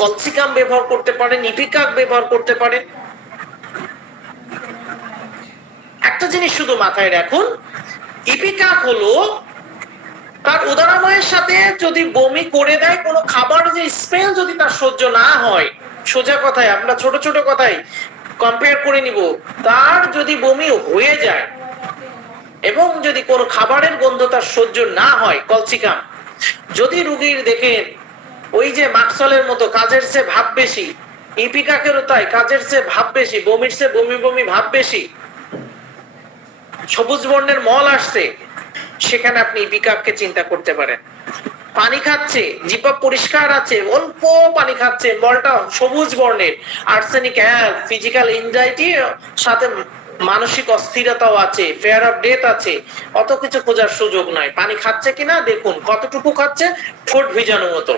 কলসিকাম ব্যবহার করতে পারেন, ইপিকাক ব্যবহার করতে পারেন। একটা জিনিস শুধু মাথায় রাখুন, ইপিকাক হলো তার উদারাময়ের সাথে যদি বমি করে দেয়, কোনো খাবার যে স্মেল যদি তার সহ্য না হয়, সোজা কথায় আমরা ছোট ছোট কথায় কম্পেয়ার করে নিব, তার যদি বমি হয়ে যায় এবং যদি কোনো খাবারের গন্ধ তার সহ্য না হয়, কলসিকাম। যদি রোগীর দেখেন ওই যে মাকসলের মতো কাজের চেয়ে ভাব বেশি, ইপিকাকেরও তাই, কাজের চেয়ে ভাব বেশি, বমির চেয়ে বমি বমি ভাব বেশি, সবুজ বর্ণের মল আসছে, সেখানে আপনি ইপিকাককে চিন্তা করতে পারেন। পানি খাচ্ছে, জিহ্বা পরিষ্কার আছে, অল্প পানি খাচ্ছে, মলটা সবুজ বর্ণের, আর্সেনিক অ্যাল, ফিজিক্যাল এনজাইটি, সাথে মানসিক অস্থিরতাও আছে, ফেয়ার অফ ডেথ আছে, অত কিছু খোঁজার সুযোগ নাই। পানি খাচ্ছে কিনা দেখুন, কতটুকু খাচ্ছে, ঠোঁট ভিজানোর মতো।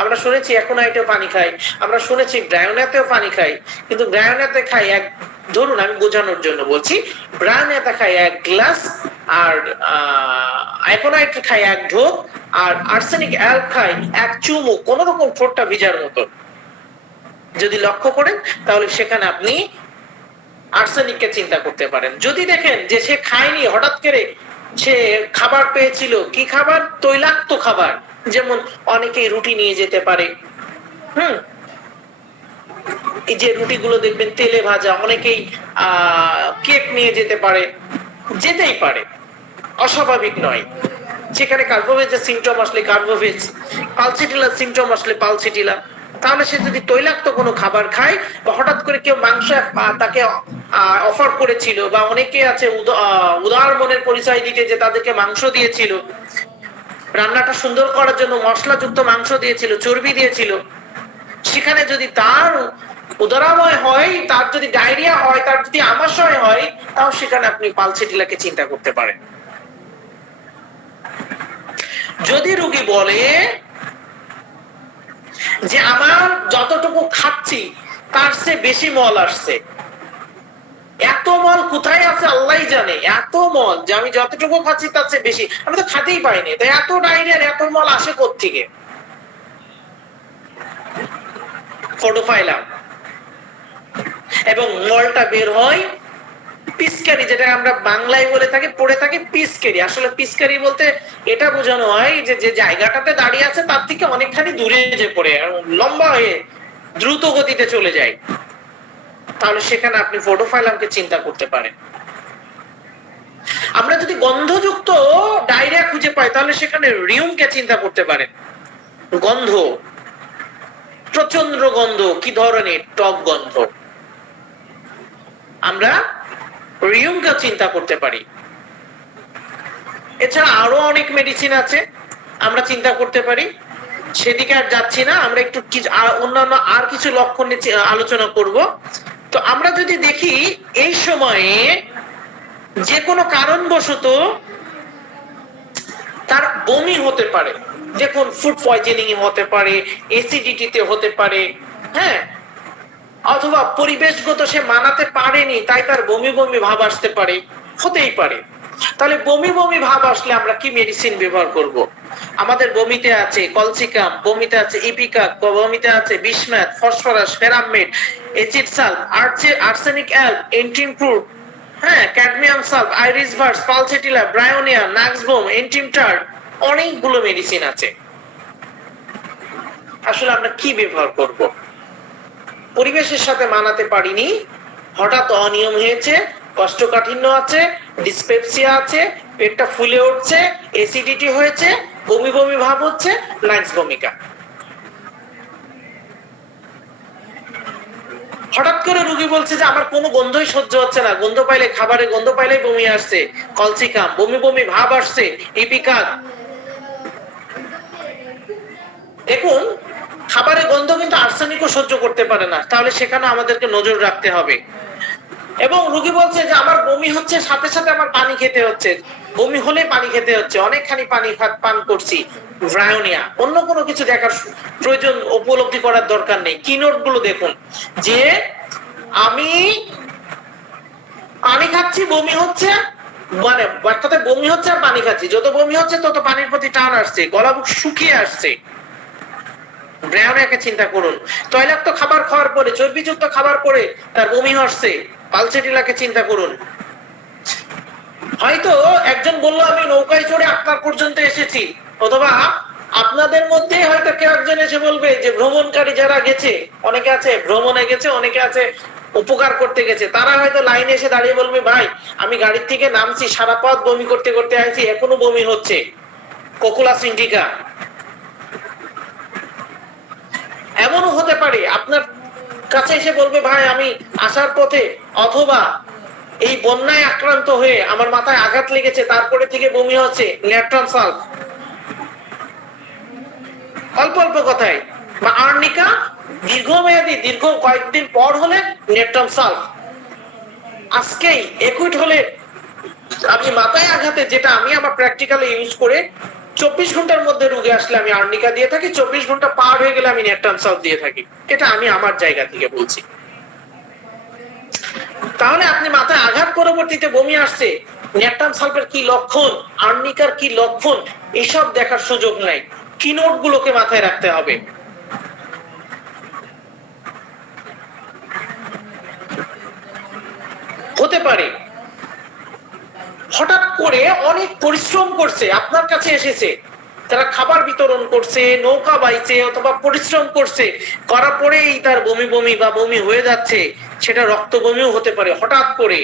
আমরা শুনেছি অ্যাকোনাইটেও পানি খাই, আমরা শুনেছি ব্রায়োনেতেও পানি খাই, কিন্তু ব্রায়োনেতে খাই এক, ধরুন আমি বোঝানোর জন্য বলছি, ব্রায়োনেতে খাই 1 গ্লাস, আর অ্যাকোনাইট খাই 1 ঢোক, আর আর্সেনিক অ্যাল খাই 1 চুমুক, কোন রকম ঠোঁটটা ভিজার মতো। যদি লক্ষ্য করেন তাহলে সেখানে আপনি আর্সেনিককে চিন্তা করতে পারেন। যদি দেখেন যে সে খায়নি, হঠাৎ করে সে খাবার পেয়েছিল, কি খাবার, তৈলাক্ত খাবার, যেমন অনেকেই রুটি নিয়ে যেতে পারে, এই যে রুটিগুলো দেখবেন তেলে ভাজা, অনেকেই কেক নিয়ে যেতে পারে, যেতেই পারে, অস্বাভাবিক নয়। সেখানে কার্বোভেজের সিমটম আসলে কার্বোভেজ, পালসিটিলার সিমটম আসলে পালসিটিলা। তাহলে সে যদি তৈলাক্ত কোনো খাবার খায়, বা হঠাৎ করে কেউ মাংস তাকে অফার করেছিল, বা অনেকে আছে উদার মনের পরিচয় দিতে যে তাদেরকে মাংস দিয়েছিল, রান্নাটা সুন্দর করার জন্য মশলাযুক্ত মাংস দিয়েছিল, চর্বি দিয়েছিল, সেখানে যদি তার উদরাময় হয়, তার যদি ডায়রিয়া হয়, তার যদি আমাশয় হয়, তাও সেখানে আপনি পালসিটিলাকে চিন্তা করতে পারেন। যদি রোগী বলে যে আমার যতটুকু খাচ্ছি তার চেয়ে বেশি মল আসছে, এত মল কোথায় আছে আল্লাহই জানে, এত মল যে আমি যতটুকু খাচ্ছি তার চেয়ে বেশি, আমি তো খাতেই পাইনি, তাই এত ডায়রিয়ার এত মল আসে কোত্থেকে? ফোর্ডোফাইলাম, এবং মলটা বের হয় পিচকারি, যেটা আমরা বাংলায় বলে থাকি, পড়ে থাকি পিচকারি। আসলে পিচকারি বলতে এটা বোঝানো হয় যে যে জায়গাটাতে দাঁড়িয়ে আছে তার থেকে অনেকখানি দূরে যে পড়ে লম্বা হয়ে দ্রুত গতিতে চলে যায়, তাহলে সেখানে আপনি ফোর্ডোফাইলামকে চিন্তা করতে পারেন। আমরা যদি গন্ধযুক্ত ডায়রিয়া খুঁজে পাই, তাহলে সেখানে রিউমকে চিন্তা করতে পারেন। গন্ধ, প্রচন্ড গন্ধ, কি ধরনের, টক গন্ধ, আমরা রিউমকে চিন্তা করতে পারি। এছাড়া আরো অনেক মেডিসিন আছে আমরা চিন্তা করতে পারি, সেদিকে আর যাচ্ছি না, আমরা একটু অন্যান্য আর কিছু লক্ষণ নিয়ে আলোচনা করব। তো আমরা যদি দেখি এই সময়ে যে কোনো কারণবশত তার বমি হতে পারে, দেখুন ফুড পয়জনিং হতে পারে, অ্যাসিডিটিতে হতে পারে, হ্যাঁ, অথবা পরিবেশগত সে মানাতে পারেনি তাই তার বমি বমি ভাব আসতে পারে, হতেই পারে। তাহলে বমি বমি ভাব আসলে আমরা কি মেডিসিন ব্যবহার করব? আমাদের বমিতে আছে কলসিকাম, বমিতে আছে ইপিকাক, বমিতে আছে bismuth, phosphorus, ferrum met, acid sulph, arsenic alb, এন্টিমপ্রুভ, হ্যাঁ, cadmium sulph, iris vers, pulsatilla, bryonia, nux vom, antim tart, অনেকগুলো মেডিসিন আছে। আসলে আমরা কি ব্যবহার করব? পরিবেশের সাথে মানাতে পারিনি, হঠাৎ অনিয়ম হয়েছে, কোষ্ঠকাঠিন্য আছে, ডিসপেপসিয়া আছে, পেটটা ফুলে উঠছে, অ্যাসিডিটি হয়েছে, বমি বমি ভাব হচ্ছে, লাইন্স ভূমিকা। হঠাৎ করে রোগী বলছে যে আমার কোনো গন্ধই সহ্য হচ্ছে না, গন্ধ পাইলে, খাবারের গন্ধ পাইলেই বমি আসছে, কলসিকাম, বমি বমি ভাব আসছে, ইপিকাক। দেখুন খাবারের গন্ধ কিন্তু আর্সেনিকও সহ্য করতে পারে না, তাহলে সেখানে আমাদেরকে নজর রাখতে হবে। এবং রোগী বলছে যে আমার বমি হচ্ছে, সাথে সাথে আমার পানি খেতে হচ্ছে, বমি হলে পানি খেতে হচ্ছে, অনেকখানি পানি পান করছি, ব্রায়োনিয়া। অন্য কোনো কিছু দেখার প্রয়োজন, উপলব্ধি করার দরকার নেই। কি নোট গুলো দেখুন যে আমি পানি খাচ্ছি, বমি হচ্ছে, মানে বাচ্চাতে বমি হচ্ছে আর পানি খাচ্ছি, যত বমি হচ্ছে তত পানির প্রতি টান আসছে, গলা বুক শুকিয়ে আসছে, ব্রায়োনিয়াকে চিন্তা করুন। তৈলাক্ত খাবার খাওয়ার পরে, চর্বিযুক্ত খাবার পরে তার বমি হচ্ছে, পালসেটিলাকে চিন্তা করুন। হয়তো একজন বললো আমি নৌকায় চড়ে আপনার পর্যন্ত এসেছি, অথবা আপনাদের মধ্যে হয়তো কেউ একজন এসে বলবে যে ভ্রমণকারী যারা গেছে, অনেকে আছে ভ্রমণে গেছে, অনেকে আছে উপকার করতে গেছে, তারা হয়তো লাইনে এসে দাঁড়িয়ে বলবে ভাই আমি গাড়ির থেকে নামছি, সারা পথ বমি করতে করতে আইছি, এখনো বমি হচ্ছে, কোকুলাস ইন্ডিকা। এমনও হতে পারে আপনার কাছে এসে বলবে ভাই আমি আসার পথে, অথবা এই বন্যায় আক্রান্ত হয়ে আমার মাথায় আঘাত লেগেছে, তারপরে থেকে বমি হচ্ছে, ন্যাট্রাম সালফ। অল্প অল্প কথায়, বা আর্নিকা দীর্ঘমেয়াদী, দীর্ঘ কয়েকদিন পর হলে ন্যাট্রাম সালফ। আজকেই একুইট হলে, আমি মাথায় আঘাতে, যেটা আমি আমার প্র্যাকটিক্যালি ইউজ করে 24 ঘন্টার মধ্যে রোগী আসলে আমি আর্নিকা দিয়ে থাকি, 24 ঘন্টা পার হয়ে গেলে আমি ন্যাট্রাম সালফ দিয়ে থাকি। এটা আমি আমার জায়গা থেকে বলছি। তাহলে আপনি মাথায় আঘাত পরবর্তীতে বমি আসছে, ন্যাট্রাম সালফের কি লক্ষণ, আর্নিকার কি লক্ষণ, এসব দেখার সুযোগ নাই। কি নোট গুলোকে মাথায় রাখতে হবে। হতে পারে হঠাৎ করে অনেক পরিশ্রম করছে, আপনার কাছে এসেছে, তারা খাবার বিতরণ করছে, নৌকা বাইছে, অথবা পরিশ্রম করছে, করার পরেই তার বমি বমি বা বমি হয়ে যাচ্ছে, সেটা রক্ত বমিও হতে পারে হঠাৎ করে।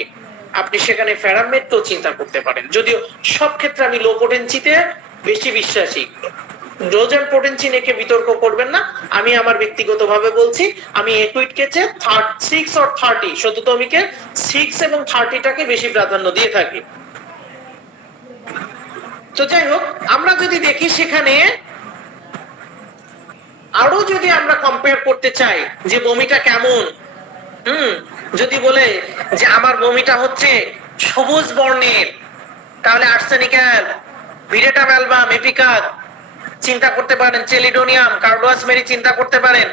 আপনি সেখানে ফেরামেটও চিন্তা করতে পারেন, যদিও সব ক্ষেত্রে আমি লো পোটেন্সিতে বেশি বিশ্বাসী। ডোজেন পোটেন্সি নিয়ে বিতর্ক করবেন না, আমি আমার ব্যক্তিগতভাবে বলছি, আমি একুইট কেসে 6 or 30 শততমিকে 6 এবং 30টাকে বেশি প্রাধান্য দিয়ে থাকি। তো যাই হোক, আমরা যদি দেখি সেখানে আরো যদি আমরা কম্পেয়ার করতে চাই যে বমিটা কেমন, যদি বলে যে আমার বমিটা হচ্ছে সবুজ বর্ণের, তাহলে আর্সেনিক অ্যালব, ভিরেটাম অ্যালবাম, এপিকাক চিন্তা করতে পারেন, চেলিডোনিয়াম, কার্ডোয়াসমেরি চিন্তা করতে পারেন।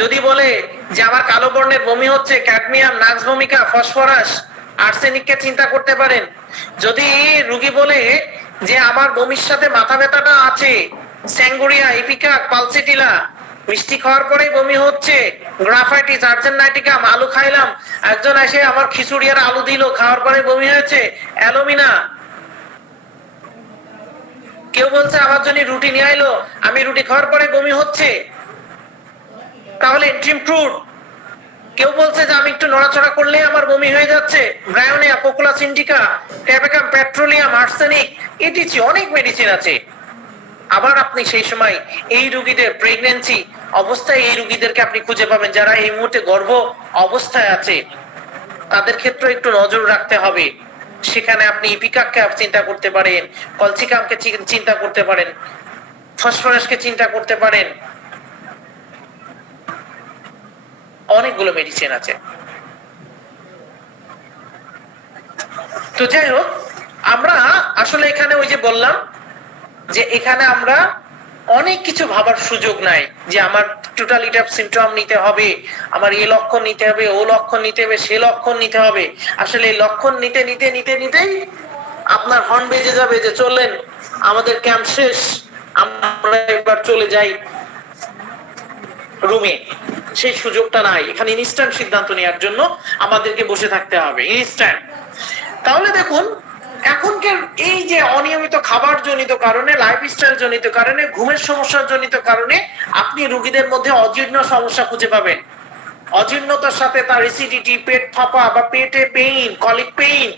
যদি বলে যে আমার কালো বর্ণের বমি হচ্ছে, ক্যাডমিয়াম, নাক্সভূমিকা, ফসফরাস, আর্সেনিককে চিন্তা করতে পারেন। যদি রোগী বলে যে আমার বমির সাথে মাথা ব্যথাটা আছে, স্যাঙ্গুরিয়া, ইপিকাক, পালসেটিলা, মিষ্টি খাওয়ার পরেই বমি হচ্ছে, গ্রাফাইটিস, আর্জেন্টাইটিকাম, আলু খাইলাম, একজন এসে আমার খিচুড়ি আর আলু দিল, খাওয়ার পরে বমি হয়েছে, অ্যালোমিনা। কেউ বলছে আমার জন্য রুটি নিয়ে আইলো, আমি রুটি খাওয়ার পরে বমি হচ্ছে, তাহলে এন্ট্রিমফ্রুট। কেউ বলছে যে আমি একটু নড়াচড়া করলে আমার বমি হয়ে যাচ্ছে, Bryonia, কোকুলাস indica, ট্যাবেকাম, petroleum, arsenic, etc, অনেক মেডিসিন আছে। আবার আপনি সেই সময় এই রোগীদের প্রেগন্যান্সি অবস্থায়, এই রোগীদেরকে আপনি খুঁজে পাবেন যারা এই মুহূর্তে গর্ভ অবস্থায় আছে, তাদের ক্ষেত্রে একটু নজর রাখতে হবে। সেখানে আপনি ইপিকাককে চিন্তা করতে পারেন, কলসিকামকে চিন্তা করতে পারেন, ফসফরাসকে চিন্তা করতে পারেন, অনেকগুলো মেডিসিন আছে। তো যাই হোক, আমরা আসলে এখানে ওই যে বললাম যে এখানে আমরা অনেক কিছু ভাবার সুযোগ নাই যে আমার টোটালিটি অফ সিমটম নিতে হবে, আমার এই লক্ষণ নিতে হবে, ও লক্ষণ নিতে হবে, সে লক্ষণ নিতে হবে। আসলে এই লক্ষণ নিতে নিতে নিতে নিতেই আপনার হর্ন বেজে যাবে যে চললেন আমাদের ক্যাম্প শেষ, আমরা এবার চলে যাই রুমে। সেই সুযোগটা নাই, এখানে ইনস্ট্যান্ট সিদ্ধান্ত নেওয়ার জন্য আমাদেরকে বসে থাকতে হবে, ইনস্ট্যান্ট। তাহলে দেখুন এখনকার এই যে অনিয়মিত খাবার জনিত কারণে, লাইফস্টাইল জনিত কারণে, ঘুমের সমস্যা জনিত কারণে আপনি রোগীদের মধ্যে অজীর্ণ সমস্যা খুঁজে পাবেন। অজীর্ণতার সাথে তার অ্যাসিডিটি, পেট ফাঁপা বা পেটে পেইন, কলিক পেইন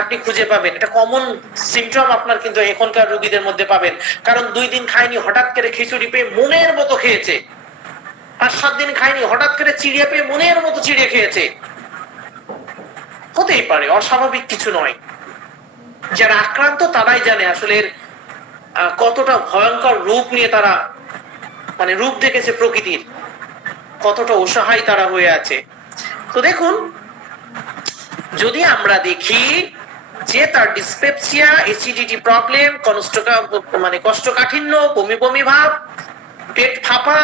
আপনি খুঁজে পাবেন। এটা কমন সিমটম আপনার কিন্তু এখনকার রোগীদের মধ্যে পাবেন। কারণ 2 দিন খায়নি, হঠাৎ করে খিচুড়ি পেয়ে মনের মতো খেয়েছে। 5-7 দিন খায়নি, হঠাৎ করে চিড়িয়া পেয়ে মনের মতো চিড়িয়ে খেয়েছে। হতেই পারে, অস্বাভাবিক কিছু নয়। যারা আক্রান্ত তারাই জানে আসলে কতটা ভয়ঙ্কর রূপ নিয়ে তারা মানে রূপ দেখেছে প্রকৃতির, কতটা অসহায় তারা হয়ে আছে। তো দেখুন, যদি আমরা দেখি যে তার ডিসপেপসিয়া, অ্যাসিডিটি প্রবলেম, মানে কোষ্ঠকাঠিন্য, বমি বমি ভাব, পেট ফাঁপা,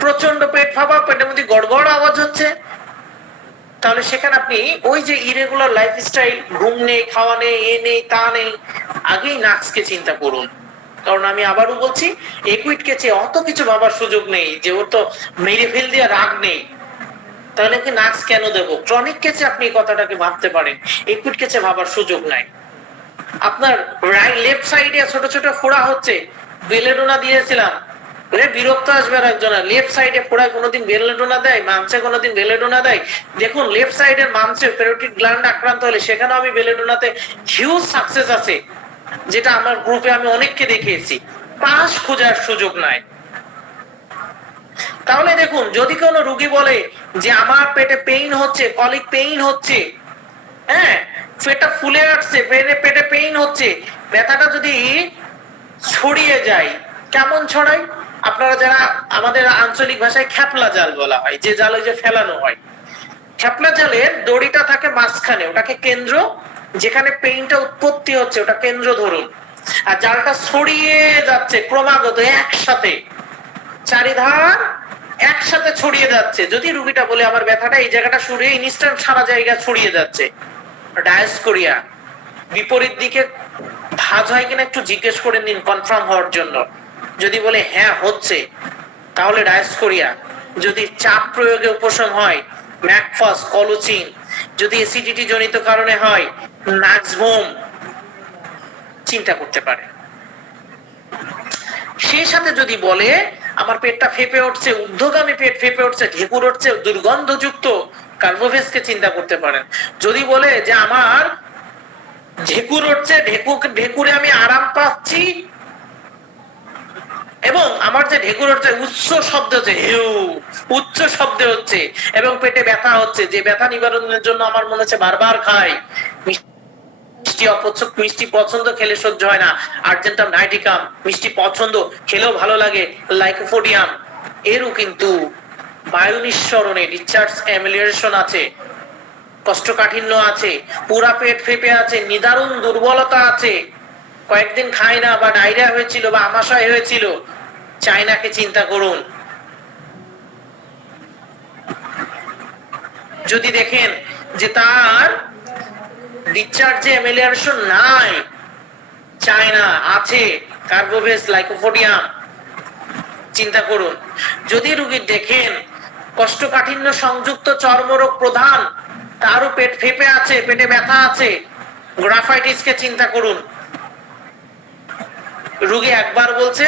প্রচন্ড পেট ফাঁপা, পেটের মধ্যে গড়গড় আওয়াজ হচ্ছে, তাহলে সেখানে আপনি ওই যে ইরেগুলার লাইফস্টাইল, ঘুম নেই, খাওয়া নেই, এ নেই, তা নেই, আগেই নার্সকে চিন্তা করুন। কারণ আমি আবারও বলছি, একুইড কেসে অত কিছু ভাবার সুযোগ নেই যে ওর তো মেরে ফেল দিয়ে রাগ নেই, তাহলে কি নার্স কেন দেব? ক্রনিক কেসে আপনি এই কথাটাকে ভাবতে পারেন, একুইড কেসে ভাবার সুযোগ নাই। আপনার লেফট সাইডে ছোট ছোট ফোড়া হচ্ছে, বেলেডোনা দিয়েছিলাম, বিরক্ত আসবে আর একজন, লেফট সাইডে ফোড়ায় কোনোদিন বেলেডোনা দেয়, মাংসে কোনোদিন বেলেডোনা দেয়। দেখুন লেফট সাইডের মাংসে প্যারোটিড গ্ল্যান্ড আক্রান্ত হলে সেখানেও আমি বেলেডোনাতে হিউজ সাকসেস আছে, যেটা আমার গ্রুপে আমি অনেককে দেখিয়েছি। পাশ খোঁজার সুযোগ নাই। তাহলে দেখুন, যদি কোনো রোগী বলে যে আমার পেটে পেইন হচ্ছে, কলিক পেইন হচ্ছে, হ্যাঁ পেটটা ফুলে আসছে, পেটে পেইন হচ্ছে, ব্যথাটা যদি ছড়িয়ে যায়, কেমন ছড়ায়? আপনারা যারা আমাদের আঞ্চলিক ভাষায় খ্যাপলা জাল বলা হয়, যে জাল ওই যে ফেলানো হয়, খ্যাপলা জালের দড়িটা থাকে মাঝখানে, ওটাকে কেন্দ্র, যেখানে পেইনটা উৎপত্তি হচ্ছে ওটা কেন্দ্র ধরুন, আর জালটা ছড়িয়ে যাচ্ছে ক্রমাগত একসাথে, চারিধার একসাথে ছড়িয়ে যাচ্ছে। যদি রুগীটা বলে আমার ব্যথাটা এই জায়গাটা সরিয়ে ইনস্ট্যান্ট সারা জায়গা ছড়িয়ে যাচ্ছে, ডায়াসকোরিয়া। বিপরীত দিকে ভাঁজ হয় কিনা একটু জিজ্ঞেস করে নিন কনফার্ম হওয়ার জন্য। যদি বলে হ্যাঁ হচ্ছে, তাহলে ডায়াসকোরিয়া। যদি চাপ প্রয়োগে উপশম হয়, ম্যাকফাস, কলুচিন। যদি অ্যাসিডিটি জনিত কারণে হয়, নাক্সভোম চিন্তা করতে পারে। সেই সাথে যদি বলে আমার পেটটা ফেপে উঠছে, ঊর্ধ্বগামী পেট ফেপে উঠছে, ঢেকুর উঠছে, দুর্গন্ধযুক্ত, কার্বোভেজকে চিন্তা করতে পারেন। যদি বলে যে আমার ঢেকুর উঠছে, ঢেকুরে আমি আরাম পাচ্ছি, এবং আমার যে ঢেকুর হচ্ছে উচ্চ শব্দ হচ্ছে, হেউ উচ্চ শব্দ হচ্ছে, এবং পেটে ব্যথা হচ্ছে, যে ব্যথা নিবারণের জন্য আমার মনে হচ্ছে বারবার খাই, মিষ্টি পছন্দ, খেলে সহ্য হয় না, আর্জেন্টাম নাইটিকাম, মিষ্টি পছন্দ, খেলেও ভালো লাগে, লাইকোপোডিয়াম, এরও কিন্তু বায়ু নিঃসরণে ডিসচার্জ অ্যামেলিয়ারেশন আছে, কোষ্ঠকাঠিন্য আছে, পুরা পেট ফেপে আছে, নিদারুণ দুর্বলতা আছে, কয়েকদিন খায় না, বা ডায়রিয়া হয়েছিল, বা আমাশয় হয়েছিল, চায়নাকে চিন্তা করুন। যদি দেখেন যে তার ডিসচার্জে অ্যামেলিয়ারেশন নাই, চায়না আছে, কার্বোভেজ, লাইকোপোডিয়াম, চিন্তা করুন। যদি রোগীর দেখেন কোষ্ঠকাঠিন্য সংযুক্ত চর্মরোগ প্রধান, তারও পেট ফেপে আছে, পেটে ব্যথা আছে, গ্রাফাইটিসকে চিন্তা করুন। রোগী একবার বলছে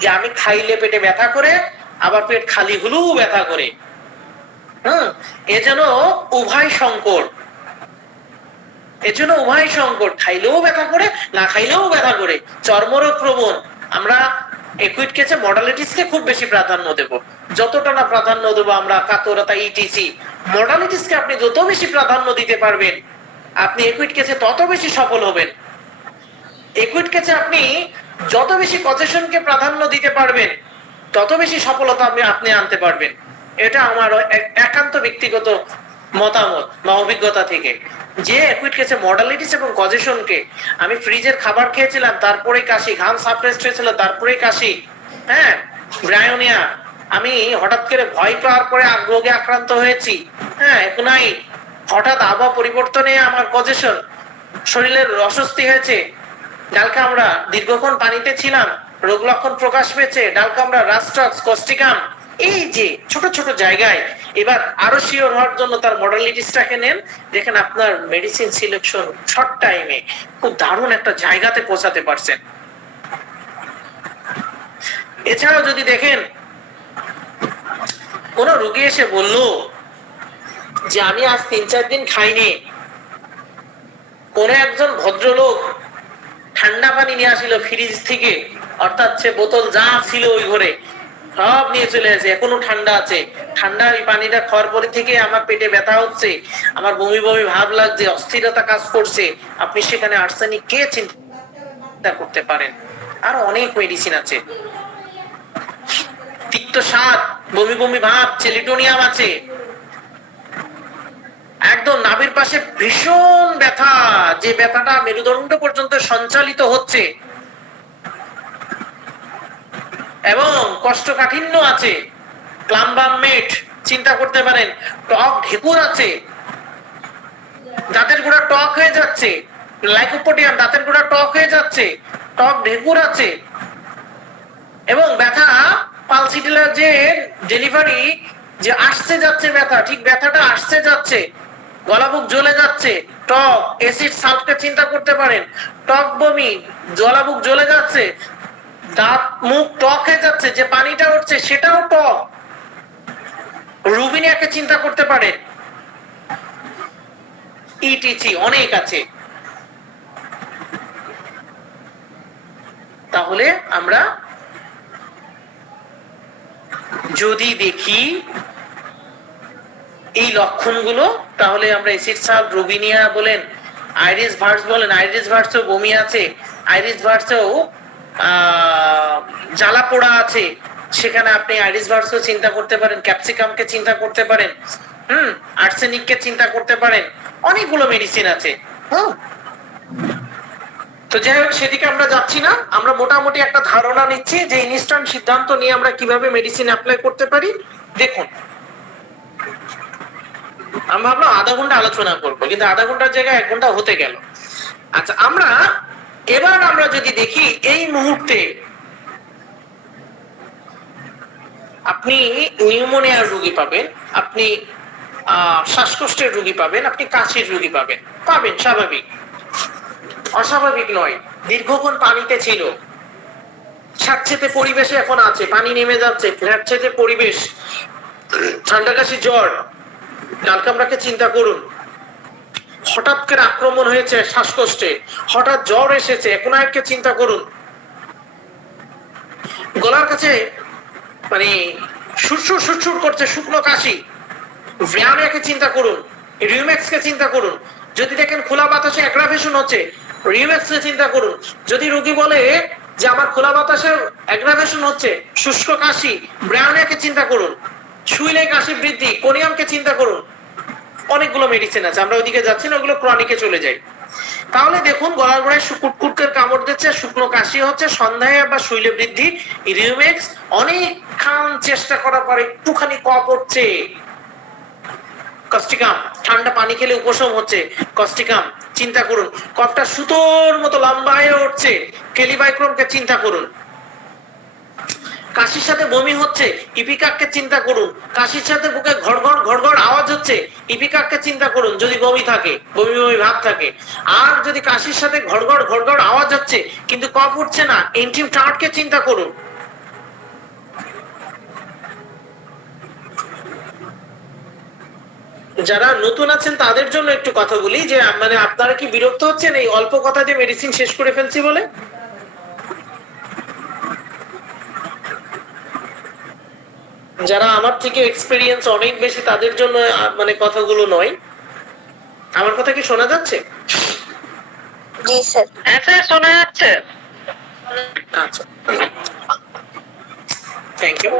যে আমি খাইলে পেটে ব্যথা করে, আবার পেট খালি হলেও ব্যথা করে, এ যেন উভয় সংকট, খাইলেও ব্যথা করে, না খাইলেও ব্যথা করে, চর্মরোগ প্রবণ। আমরা একুইড কেসে মডালিটিসকে খুব বেশি প্রাধান্য দেব, যতটা না প্রাধান্য দেবো আমরা কাতরতা, ইটিসি, মডালিটিসকে আপনি যত বেশি প্রাধান্য দিতে পারবেন, আপনি একুইড কেসে তত বেশি সফল হবেন। একুইড কেসে আপনি যত বেশি কজেশনকে প্রাধান্য দিতে পারবেন তত বেশি সফলতা আপনি আনতে পারবেন। এটা আমার একান্ত ব্যক্তিগত মতামত বা অভিজ্ঞতা থেকে, যে অ্যাকুইড কেসে মডালিটিস এবং কজেশনকে, আমি ফ্রিজের খাবার খেয়েছিলাম তারপরেই কাশি, ঘাম সাপ্রেসড হয়েছিল তারপরেই কাশি, হ্যাঁ, ব্রায়োনিয়া, আমি হঠাৎ করে ভয় পাওয়ার পরে রোগে আক্রান্ত হয়েছি, হ্যাঁ, নাই, হঠাৎ আবহাওয়া পরিবর্তনে আমার কজেশন, শরীরের অস্বস্তি হয়েছে, ডালকামড়া, দীর্ঘক্ষণ পানিতে ছিলাম, রোগ লক্ষণ প্রকাশ পেয়েছে, ডালকামড়া, রাস্টক্স, কস্টিকাম, এই যে ছোট ছোট জায়গায় এবার আরো শিওর হওয়ার জন্য তার মডালিটিসটাকে নেন, দেখেন আপনার মেডিসিন সিলেকশন শর্ট টাইমে খুব দারুণ একটা জায়গাতে পৌঁছাতে পারছেন। এছাড়াও যদি দেখেন কোন রোগী এসে বলল যে আমি আজ 3-4 দিন খাইনি, কোন একজন ভদ্রলোক ঠান্ডা পানি নিয়ে আসিল ফ্রিজ থেকে, অর্থাৎ সে বোতল যা ছিল ওই ঘরে সব নিয়ে চলে আসে, এখনো ঠান্ডা আছে, ঠান্ডা ওই পানিটা খাওয়ার পরে থেকে আমার পেটে ব্যথা হচ্ছে, আমার বমি বমি ভাব লাগছে, অস্থিরতা কাজ করছে, আপনি সেখানে আর্সেনিক কে চিন্তা করতে পারেন। আর অনেক মেডিসিন আছে, তিক্ত স্বাদ, বমি বমি ভাব, চেলিটোনিয়াম আছে, একদম নাভির পাশে ভীষণ ব্যথা, যে ব্যথাটা মেরুদণ্ড পর্যন্ত সঞ্চালিত হচ্ছে, এবং কোষ্ঠকাঠিন্য আছে, ক্লাম্বামেট চিন্তা করতে পারেন, টক ঢেকুর আছে, দাঁতের গোড়া টক হয়ে যাচ্ছে, লাইকোপোডিয়াম, দাঁতের গোড়া টক হয়ে যাচ্ছে, টক ঢেকুর আছে, এবং ব্যথা পালসিটিলার যে ডেলিভারি যে আসছে যাচ্ছে ব্যথা, ঠিক ব্যথাটা আসছে যাচ্ছে, গলা বুক জ্বলে যাচ্ছে, টক অ্যাসিড সালফকে চিন্তা করতে পারেন, টক বমি, গলা বুক জ্বলে যাচ্ছে, দাঁত মুখ টক হয়ে যাচ্ছে, যে পানিটা উঠছে সেটাও টক, রুবিনিয়াকে চিন্তা করতে পারেন, ইটিসি অনেক আছে। তাহলে আমরা যদি দেখি এই লক্ষণগুলো, তাহলে আমরা অ্যাসিড সালফ, রুবিনিয়া বলেন, আইরিস ভার্স বলেন, আইরিস ভার্সেও বমি আছে, আইরিস ভার্সেও জ্বালা পোড়া আছে, সেখানে আপনি আইরিস ভার্সও চিন্তা করতে পারেন, ক্যাপসিকামকে চিন্তা করতে পারেন, আর্সেনিককে চিন্তা করতে পারেন, অনেকগুলো মেডিসিন আছে। তো যাই হোক, সেদিকে আমরা যাচ্ছি না, আমরা মোটামুটি একটা ধারণা নিচ্ছি যে ইনস্ট্যান্ট সিদ্ধান্ত নিয়ে আমরা কিভাবে মেডিসিন অ্যাপ্লাই করতে পারি। দেখুন, আমি ভাবলাম আধা ঘন্টা আলোচনা করবো, কিন্তু আধা ঘন্টার জায়গায় 1 ঘন্টা হতে গেল। আচ্ছা, আমরা যদি দেখি, এই মুহূর্তে আপনি নিউমোনিয়ার রোগী পাবেন, আপনি শ্বাসকষ্টের রোগী পাবেন, আপনি কাশির রোগী পাবেন, স্বাভাবিক, অস্বাভাবিক নয়, দীর্ঘক্ষণ পানিতে ছিল, স্যাঁতসেঁতে পরিবেশে এখন আছে, পানি নেমে যাচ্ছে, স্যাঁতসেঁতে পরিবেশ, ঠান্ডা কাশি জ্বর, ডালকামড়াকে চিন্তা করুন, হঠাৎ করে আক্রমণ হয়েছে শ্বাসকষ্টে, হঠাৎ জ্বর এসেছে, একনায়ককে চিন্তা করুন, গলার কাছে মানে সুরসুর সুরসুর করছে, শুকনো কাশি, ব্রায়োনিয়াকে চিন্তা করুন, রিউম্যাক্সকে চিন্তা করুন, যদি দেখেন খোলা বাতাসে অ্যাগ্রাভেশন হচ্ছে, রিউম্যাক্সকে চিন্তা করুন, যদি রোগী বলে যে আমার খোলা বাতাসে অ্যাগ্রাভেশন হচ্ছে, শুষ্ক কাশি, ব্রায়োনিয়াকে চিন্তা করুন, শুইলে কাশি বৃদ্ধি, কোনিয়ামকে চিন্তা করুন। অনেকগুলো মেডিসিন আছে, আমরা ওইদিকে যাচ্ছি না, ওগুলো ক্রনিকে চলে যাই। তাহলে দেখুন, গলার গোড়ায় কুটকুটকের কামড় দিচ্ছে, শুকনো কাশি হচ্ছে, সন্ধ্যায় বা শৈলে বৃদ্ধি, রিউম্যাক্স, অনেকক্ষণ চেষ্টা করার পর একটুখানি কফ হচ্ছে, কস্টিকাম, ঠান্ডা পানি খেলে উপশম হচ্ছে, কস্টিকাম চিন্তা করুন, কফটা সুতোর মতো লম্বা হয়ে উঠছে, কেলিবাইক্রমকে চিন্তা করুন, কাশির সাথে বমি হচ্ছে, ইপিকাককে চিন্তা করুন, কাশির সাথে বুকে ঘড়ঘড় ঘড়ঘড় আওয়াজ হচ্ছে, ইপিকাককে চিন্তা করুন যদি বমি থাকে, বমি বমি ভাব থাকে। আর যদি কাশির সাথে ঘড়ঘড় ঘড়ঘড় আওয়াজ হচ্ছে কিন্তু কফ উঠছে না, ইনটিম টার্টকে চিন্তা করুন। যারা নতুন আছেন তাদের জন্য একটু কথা বলি, যে মানে আপনারা কি বিরক্ত হচ্ছেন এই অল্প কথা দিয়ে মেডিসিন শেষ করে ফেলছি বলে? যারা আমার থেকে এক্সপেরিয়েন্স অনেক বেশি তাদের জন্য মানে কথাগুলো নয়। আমার কথা কি শোনা যাচ্ছে? জি স্যার। হ্যাঁ স্যার, শোনা যাচ্ছে। আচ্ছা, থ্যাংক ইউ।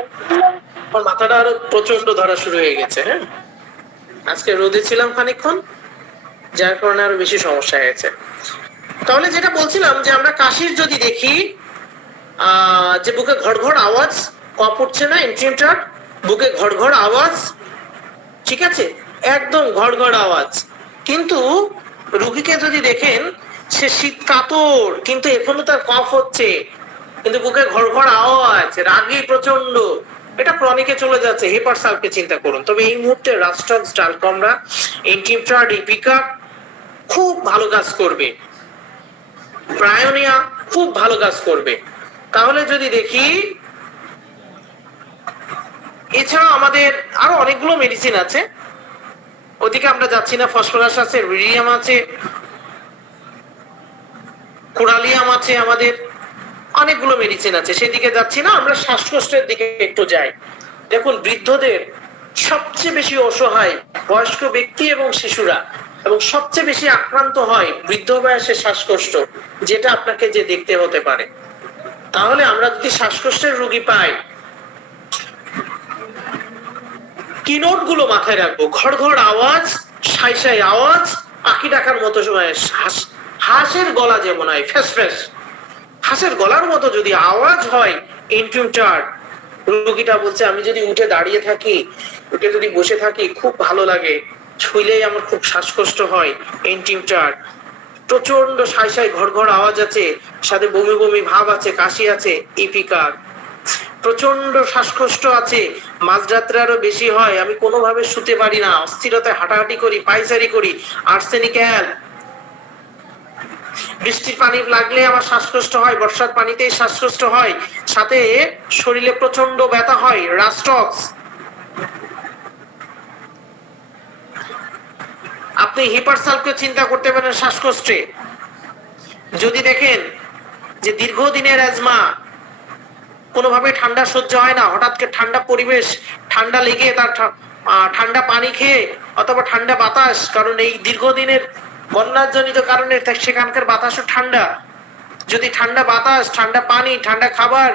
আমার মাথাটা আরো প্রচন্ড ধরা শুরু হয়ে গেছে। হ্যাঁ, আজকে রোদে ছিলাম খানিকক্ষণ, যার কারণে আরো বেশি সমস্যা হয়েছে। তাহলে যেটা বলছিলাম যে আমরা কাশির যদি দেখি যে বুকে ঘড়ঘড় আওয়াজ, কফ উঠছে না, ইনটিউটার বুকে ঘড়ঘড় আওয়াজ, ঠিক আছে, একদম ঘড়ঘড় আওয়াজ। কিন্তু রুগীকে যদি দেখেন সে শীত কাতর, কিন্তু এখনো তার কফ হচ্ছে, কিন্তু বুকে ঘড়ঘড় আওয়াজ, রাগী প্রচন্ড, এটা ক্রনিকে চলে যাচ্ছে, হেপারসালকে চিন্তা করুন। তবে এই মুহূর্তে রাস্টক্স, ডালকমরা, ইনটিউটার, ইপিকা খুব ভালো কাজ করবে, ব্রায়োনিয়া খুব ভালো কাজ করবে। তাহলে যদি দেখি, এছাড়া আমাদের আরো অনেকগুলো মেডিসিন আছে, ওদিকে আমরা যাচ্ছি না। ফসফরাস আছে, রিডিয়াম আছে, কোরালিয়াম আছে, আমাদের অনেকগুলো মেডিসিন আছে, সেদিকে যাচ্ছি না। আমরা শ্বাসকষ্টের দিকে একটু যাই। দেখুন, বৃদ্ধদের সবচেয়ে বেশি অসহায় বয়স্ক ব্যক্তি এবং শিশুরা, এবং সবচেয়ে বেশি আক্রান্ত হয় বৃদ্ধ বয়সে শ্বাসকষ্ট, যেটা আপনাকে যে দেখতে হতে পারে। তাহলে আমরা যদি শ্বাসকষ্টের রোগী পাই, কি নোট গুলো মাথায় রাখবো? ঘড়ঘড় আওয়াজ, সাই সাই আওয়াজ, পাখি ডাকার মতো সময়, হাঁসের গলা যেমন হয়, ফ্যাস ফ্যাস, হাঁসের গলার মতো যদি আওয়াজ হয়, ইনটিউটার, রোগীটা বলছে আমি যদি উঠে দাঁড়িয়ে থাকি, উঠে যদি বসে থাকি খুব ভালো লাগে, ছুইলেই আমার খুব শ্বাসকষ্ট হয়, ইনটিউটার, প্রচন্ড সাই সাই ঘড়ঘড় আওয়াজ আছে, সাথে বমি বমি ভাব আছে, কাশি আছে, ইপিকার, প্রচন্ড শ্বাসকষ্ট আছে, মাঝরাত্রে আরো বেশি হয়, আমি কোনোভাবে শুতে পারি না, অস্থিরতায় হাঁটাহাঁটি করি, পায়চারি করি, আর্সেনিক অ্যাল, বৃষ্টির পানি লাগলে আমার শ্বাসকষ্ট হয়, বর্ষার পানিতেই শ্বাসকষ্ট হয়, সাথে শরীরে প্রচন্ড ব্যথা হয়, রাস্টক্স। আপনি হিপারসালকে চিন্তা করতে পারেন শ্বাসকষ্টে। যদি দেখেন যে দীর্ঘদিনের অ্যাজমা, কোনোভাবে ঠান্ডা সহ্য হয় না, হঠাৎ করে ঠান্ডা পরিবেশ, ঠান্ডা লেগে তার ঠান্ডা পানি খেয়ে অথবা ঠান্ডা বাতাস, কারণ এই দীর্ঘদিনের বন্যাজনিত কারণে সেখানকার বাতাসও ঠান্ডা, যদি ঠান্ডা বাতাস, ঠান্ডা পানি, ঠান্ডা খাবার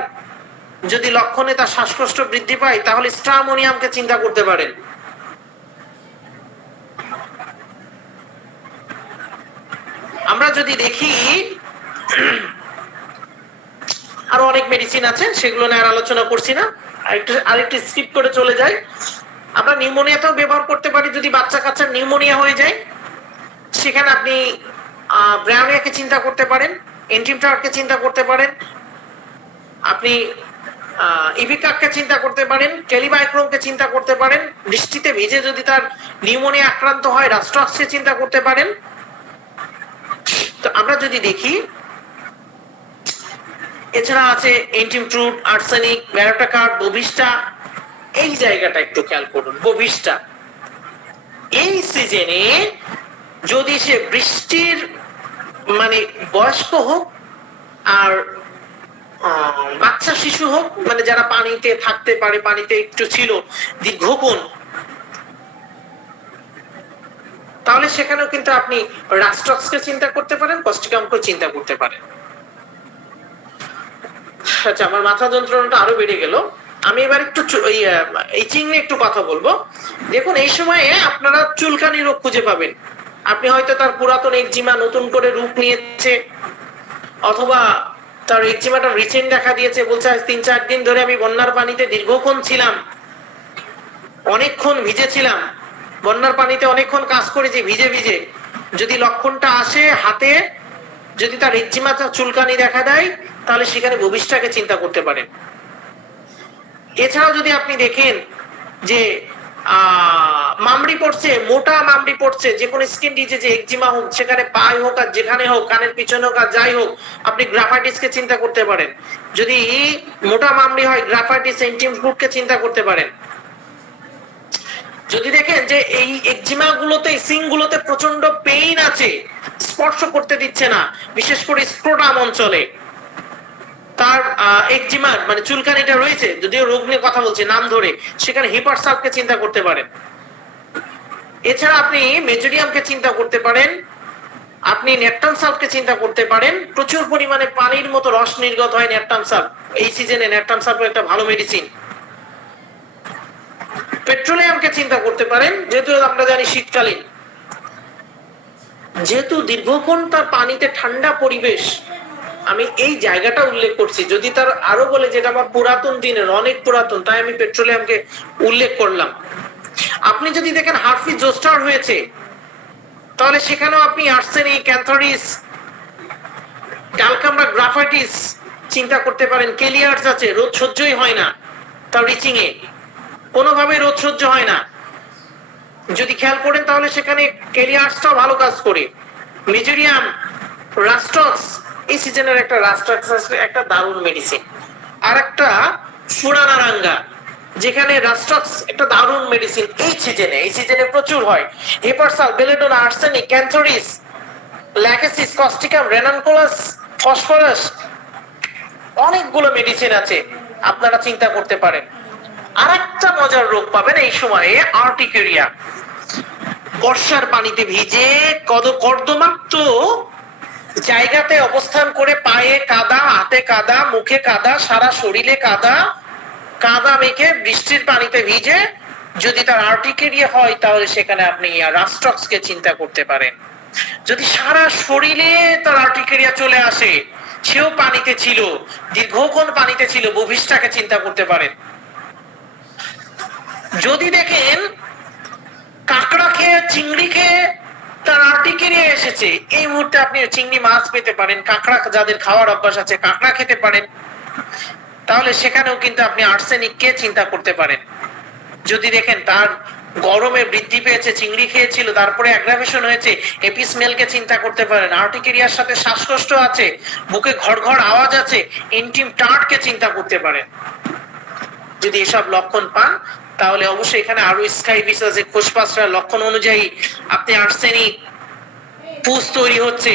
যদি লক্ষণে তার শ্বাসকষ্ট বৃদ্ধি পায়, তাহলে স্ট্রামোনিয়ামকে চিন্তা করতে পারেন। আমরা যদি দেখি আরো অনেক মেডিসিন আছে, সেগুলো নিয়ে আর আলোচনা করছি না, আরেকটু স্কিপ করে চলে যাই। আমরা নিউমোনিয়াতেও ব্যবহার করতে পারি, যদি বাচ্চা কাচ্চার নিউমোনিয়া হয়ে যায়, সেখানে আপনি ব্রায়োনিয়াকে চিন্তা করতে পারেন, এন্টিমটারকে চিন্তা করতে পারেন, আপনি ইভিকাককে চিন্তা করতে পারেন, টেলিবাইক্রোমকে চিন্তা করতে পারেন, বৃষ্টিতে ভিজে যদি তার নিউমোনিয়া আক্রান্ত হয়, রাস্টক্সকে চিন্তা করতে পারেন। তো আমরা যদি দেখি, এছাড়া আছে এন্টিমট্রুড, আর্সেনিক, ব্যারোটাকার, বভিস্টা। এই জায়গাটা একটু খেয়াল করুন, বভিস্টা এই সিজনে যদি সে বৃষ্টির মানে বয়স্ক হোক আর বাচ্চা শিশু হোক, মানে যারা পানিতে থাকতে পারে, পানিতে একটু ছিল দীর্ঘক্ষণ, তাহলে সেখানেও কিন্তু আপনি রাস্টক্সকে চিন্তা করতে পারেন, কস্টিকামকে চিন্তা করতে পারেন। আচ্ছা, আমার মাথা যন্ত্রণাটা আরো বেড়ে গেল। আমি এবার একটু ইচিং নিয়ে একটু কথা বলবো। দেখুন, এই সময়ে আপনারা চুলকানি রোগ খুঁজে পাবেন। আপনি হয়তো তার পুরাতন একজিমা নতুন করে রূপ নিয়েছে, অথবা তার একজিমাটা রিসেন্ট দেখা দিয়েছে, বলছে আজ 3-4 দিন ধরে আমি বন্যার পানিতে দীর্ঘক্ষণ ছিলাম, অনেকক্ষণ ভিজেছিলাম, বন্যার পানিতে অনেকক্ষণ কাজ করেছি ভিজে ভিজে। যদি লক্ষণটা আসে হাতে, যদি তার একজিমা চুলকানি দেখা দেয়, তাহলে সেখানে ভবিষ্যটাকে চিন্তা করতে পারেন। এছাড়াও যদি আপনি দেখেন যে মামড়ি পড়ছে, মোটা মামড়ি পড়ছে, যে কোনো স্কিন ডিজিজে একজিমা হোক, সেখানে পায়ে হোক আর যেখানে হোক, কানের পিছনে হোক আর যাই হোক, আপনি গ্রাফাইটিসকে চিন্তা করতে পারেন। যদি মোটা মামড়ি হয়, গ্রাফাইটিস, এন্টিমফ্লুটকে চিন্তা করতে পারেন। যদি দেখেন যে এই একজিমা গুলোতে, সিং গুলোতে প্রচন্ড পেইন আছে, স্পর্শ করতে দিচ্ছে না, বিশেষ করে স্ক্রোটাম অঞ্চলে তার একজিমা মানে চুলকানিটা রয়েছে, যদিও রোগ নিয়ে কথা বলছি নাম ধরে, সেখানে হিপারসালকে চিন্তা করতে পারেন। এছাড়া আপনি মেজোরিয়ামকে চিন্তা করতে পারেন, আপনি ন্যাপটান সালফকে চিন্তা করতে পারেন, প্রচুর পরিমাণে পানির মতো রস নির্গত হয় ন্যাপটান সালফ। এই সিজনে ন্যাপটান সালফ একটা ভালো মেডিসিন। পেট্রোলিয়ামকে চিন্তা করতে পারেন, যেহেতু আমরা জানি শীতকালীন, যেহেতু দীর্ঘক্ষণ তার পানিতে ঠান্ডা পরিবেশ, আমি এই জায়গাটা উল্লেখ করছি। যদি তার আরো বলে যেটা আমার পুরাতন দিনের, অনেক পুরাতন, তাই আমি পেট্রোলিয়ামকে উল্লেখ করলাম। আপনি যদি দেখেন হার্ফি জোস্টার হয়েছে, তাহলে সেখানেও আপনি আর্সেনিক, ক্যান্থারিস, ক্যালকামরা গ্রাফাইটিস চিন্তা করতে পারেন। কেলিয়ার্স আছে, রোদ সহ্যই হয় না, তার রিচিং এ কোনোভাবে রোদ সহ্য হয় না। যদি খেয়াল করেন তাহলে সেখানে কেলিয়ার্সটাও ভালো কাজ করে। মিজোরিয়াম, রাস্টক্স, এই সিজনের একটা রাস্টক্স একটা দারুণ মেডিসিন। আর একটা ফুরানারাঙ্গা, যেখানে রাস্টক্স একটা দারুণ মেডিসিন এই সিজনে প্রচুর হয়। Hepar sulph, belladonna, arsenic, cantharis, lachesis, causticum, ranunculus, phosphorus, অনেকগুলো মেডিসিন আছে, আপনারা চিন্তা করতে পারেন। আরেকটা মজার রোগ পাবেন এই সময়ে, আর্টিকেরিয়া। বর্ষার পানিতে ভিজে কর্দমাক্ত জায়গাতে অবস্থান করে পায়ে কাদা, হাতে কাদা, মুখে কাদা, সারা শরীরে কাদা, কাদা মেখে বৃষ্টির পানিতে ভিজে যদি তার আর্টিকেরিয়া হয়, তাহলে সেখানে আপনি রাস্টক্সকে চিন্তা করতে পারেন। যদি সারা শরীরে তার আর্টিকেরিয়া চলে আসে, সেও পানিতে ছিল, দীর্ঘক্ষণ পানিতে ছিল, বভিস্টাকে চিন্তা করতে পারেন। যদি দেখেন কাঁকড়া খেয়ে, চিংড়ি খেয়ে তার আর্টিকেরিয়া এসেছে, এই মুহূর্তে আপনি চিংড়ি মাছ পেতে পারেন। কাঁকড়া যাদের খাওয়ার অভ্যাস আছে, কাঁকড়া খেতে পারেন, তাহলে সেখানেও কিন্তু আপনি আর্সেনিককে চিন্তা করতে পারেন। যদি দেখেন তার গরমে বৃদ্ধি পেয়েছে, চিংড়ি খেয়েছিল, তারপরে অ্যাগ্রাভেশন হয়েছে, এপিসমেলকে চিন্তা করতে পারেন। আর্টিকেরিয়ার সাথে শ্বাসকষ্ট আছে, বুকে ঘড়ঘড় আওয়াজ আছে, ইন্টিম টার্টকে চিন্তা করতে পারেন। যদি এসব লক্ষণ পান, তাহলে অবশ্যই এখানে আরো স্কাইভিস আছে, খোসপাসরার লক্ষণ অনুযায়ী আপনি আর্সেনিক, পুষ তৈরি হচ্ছে,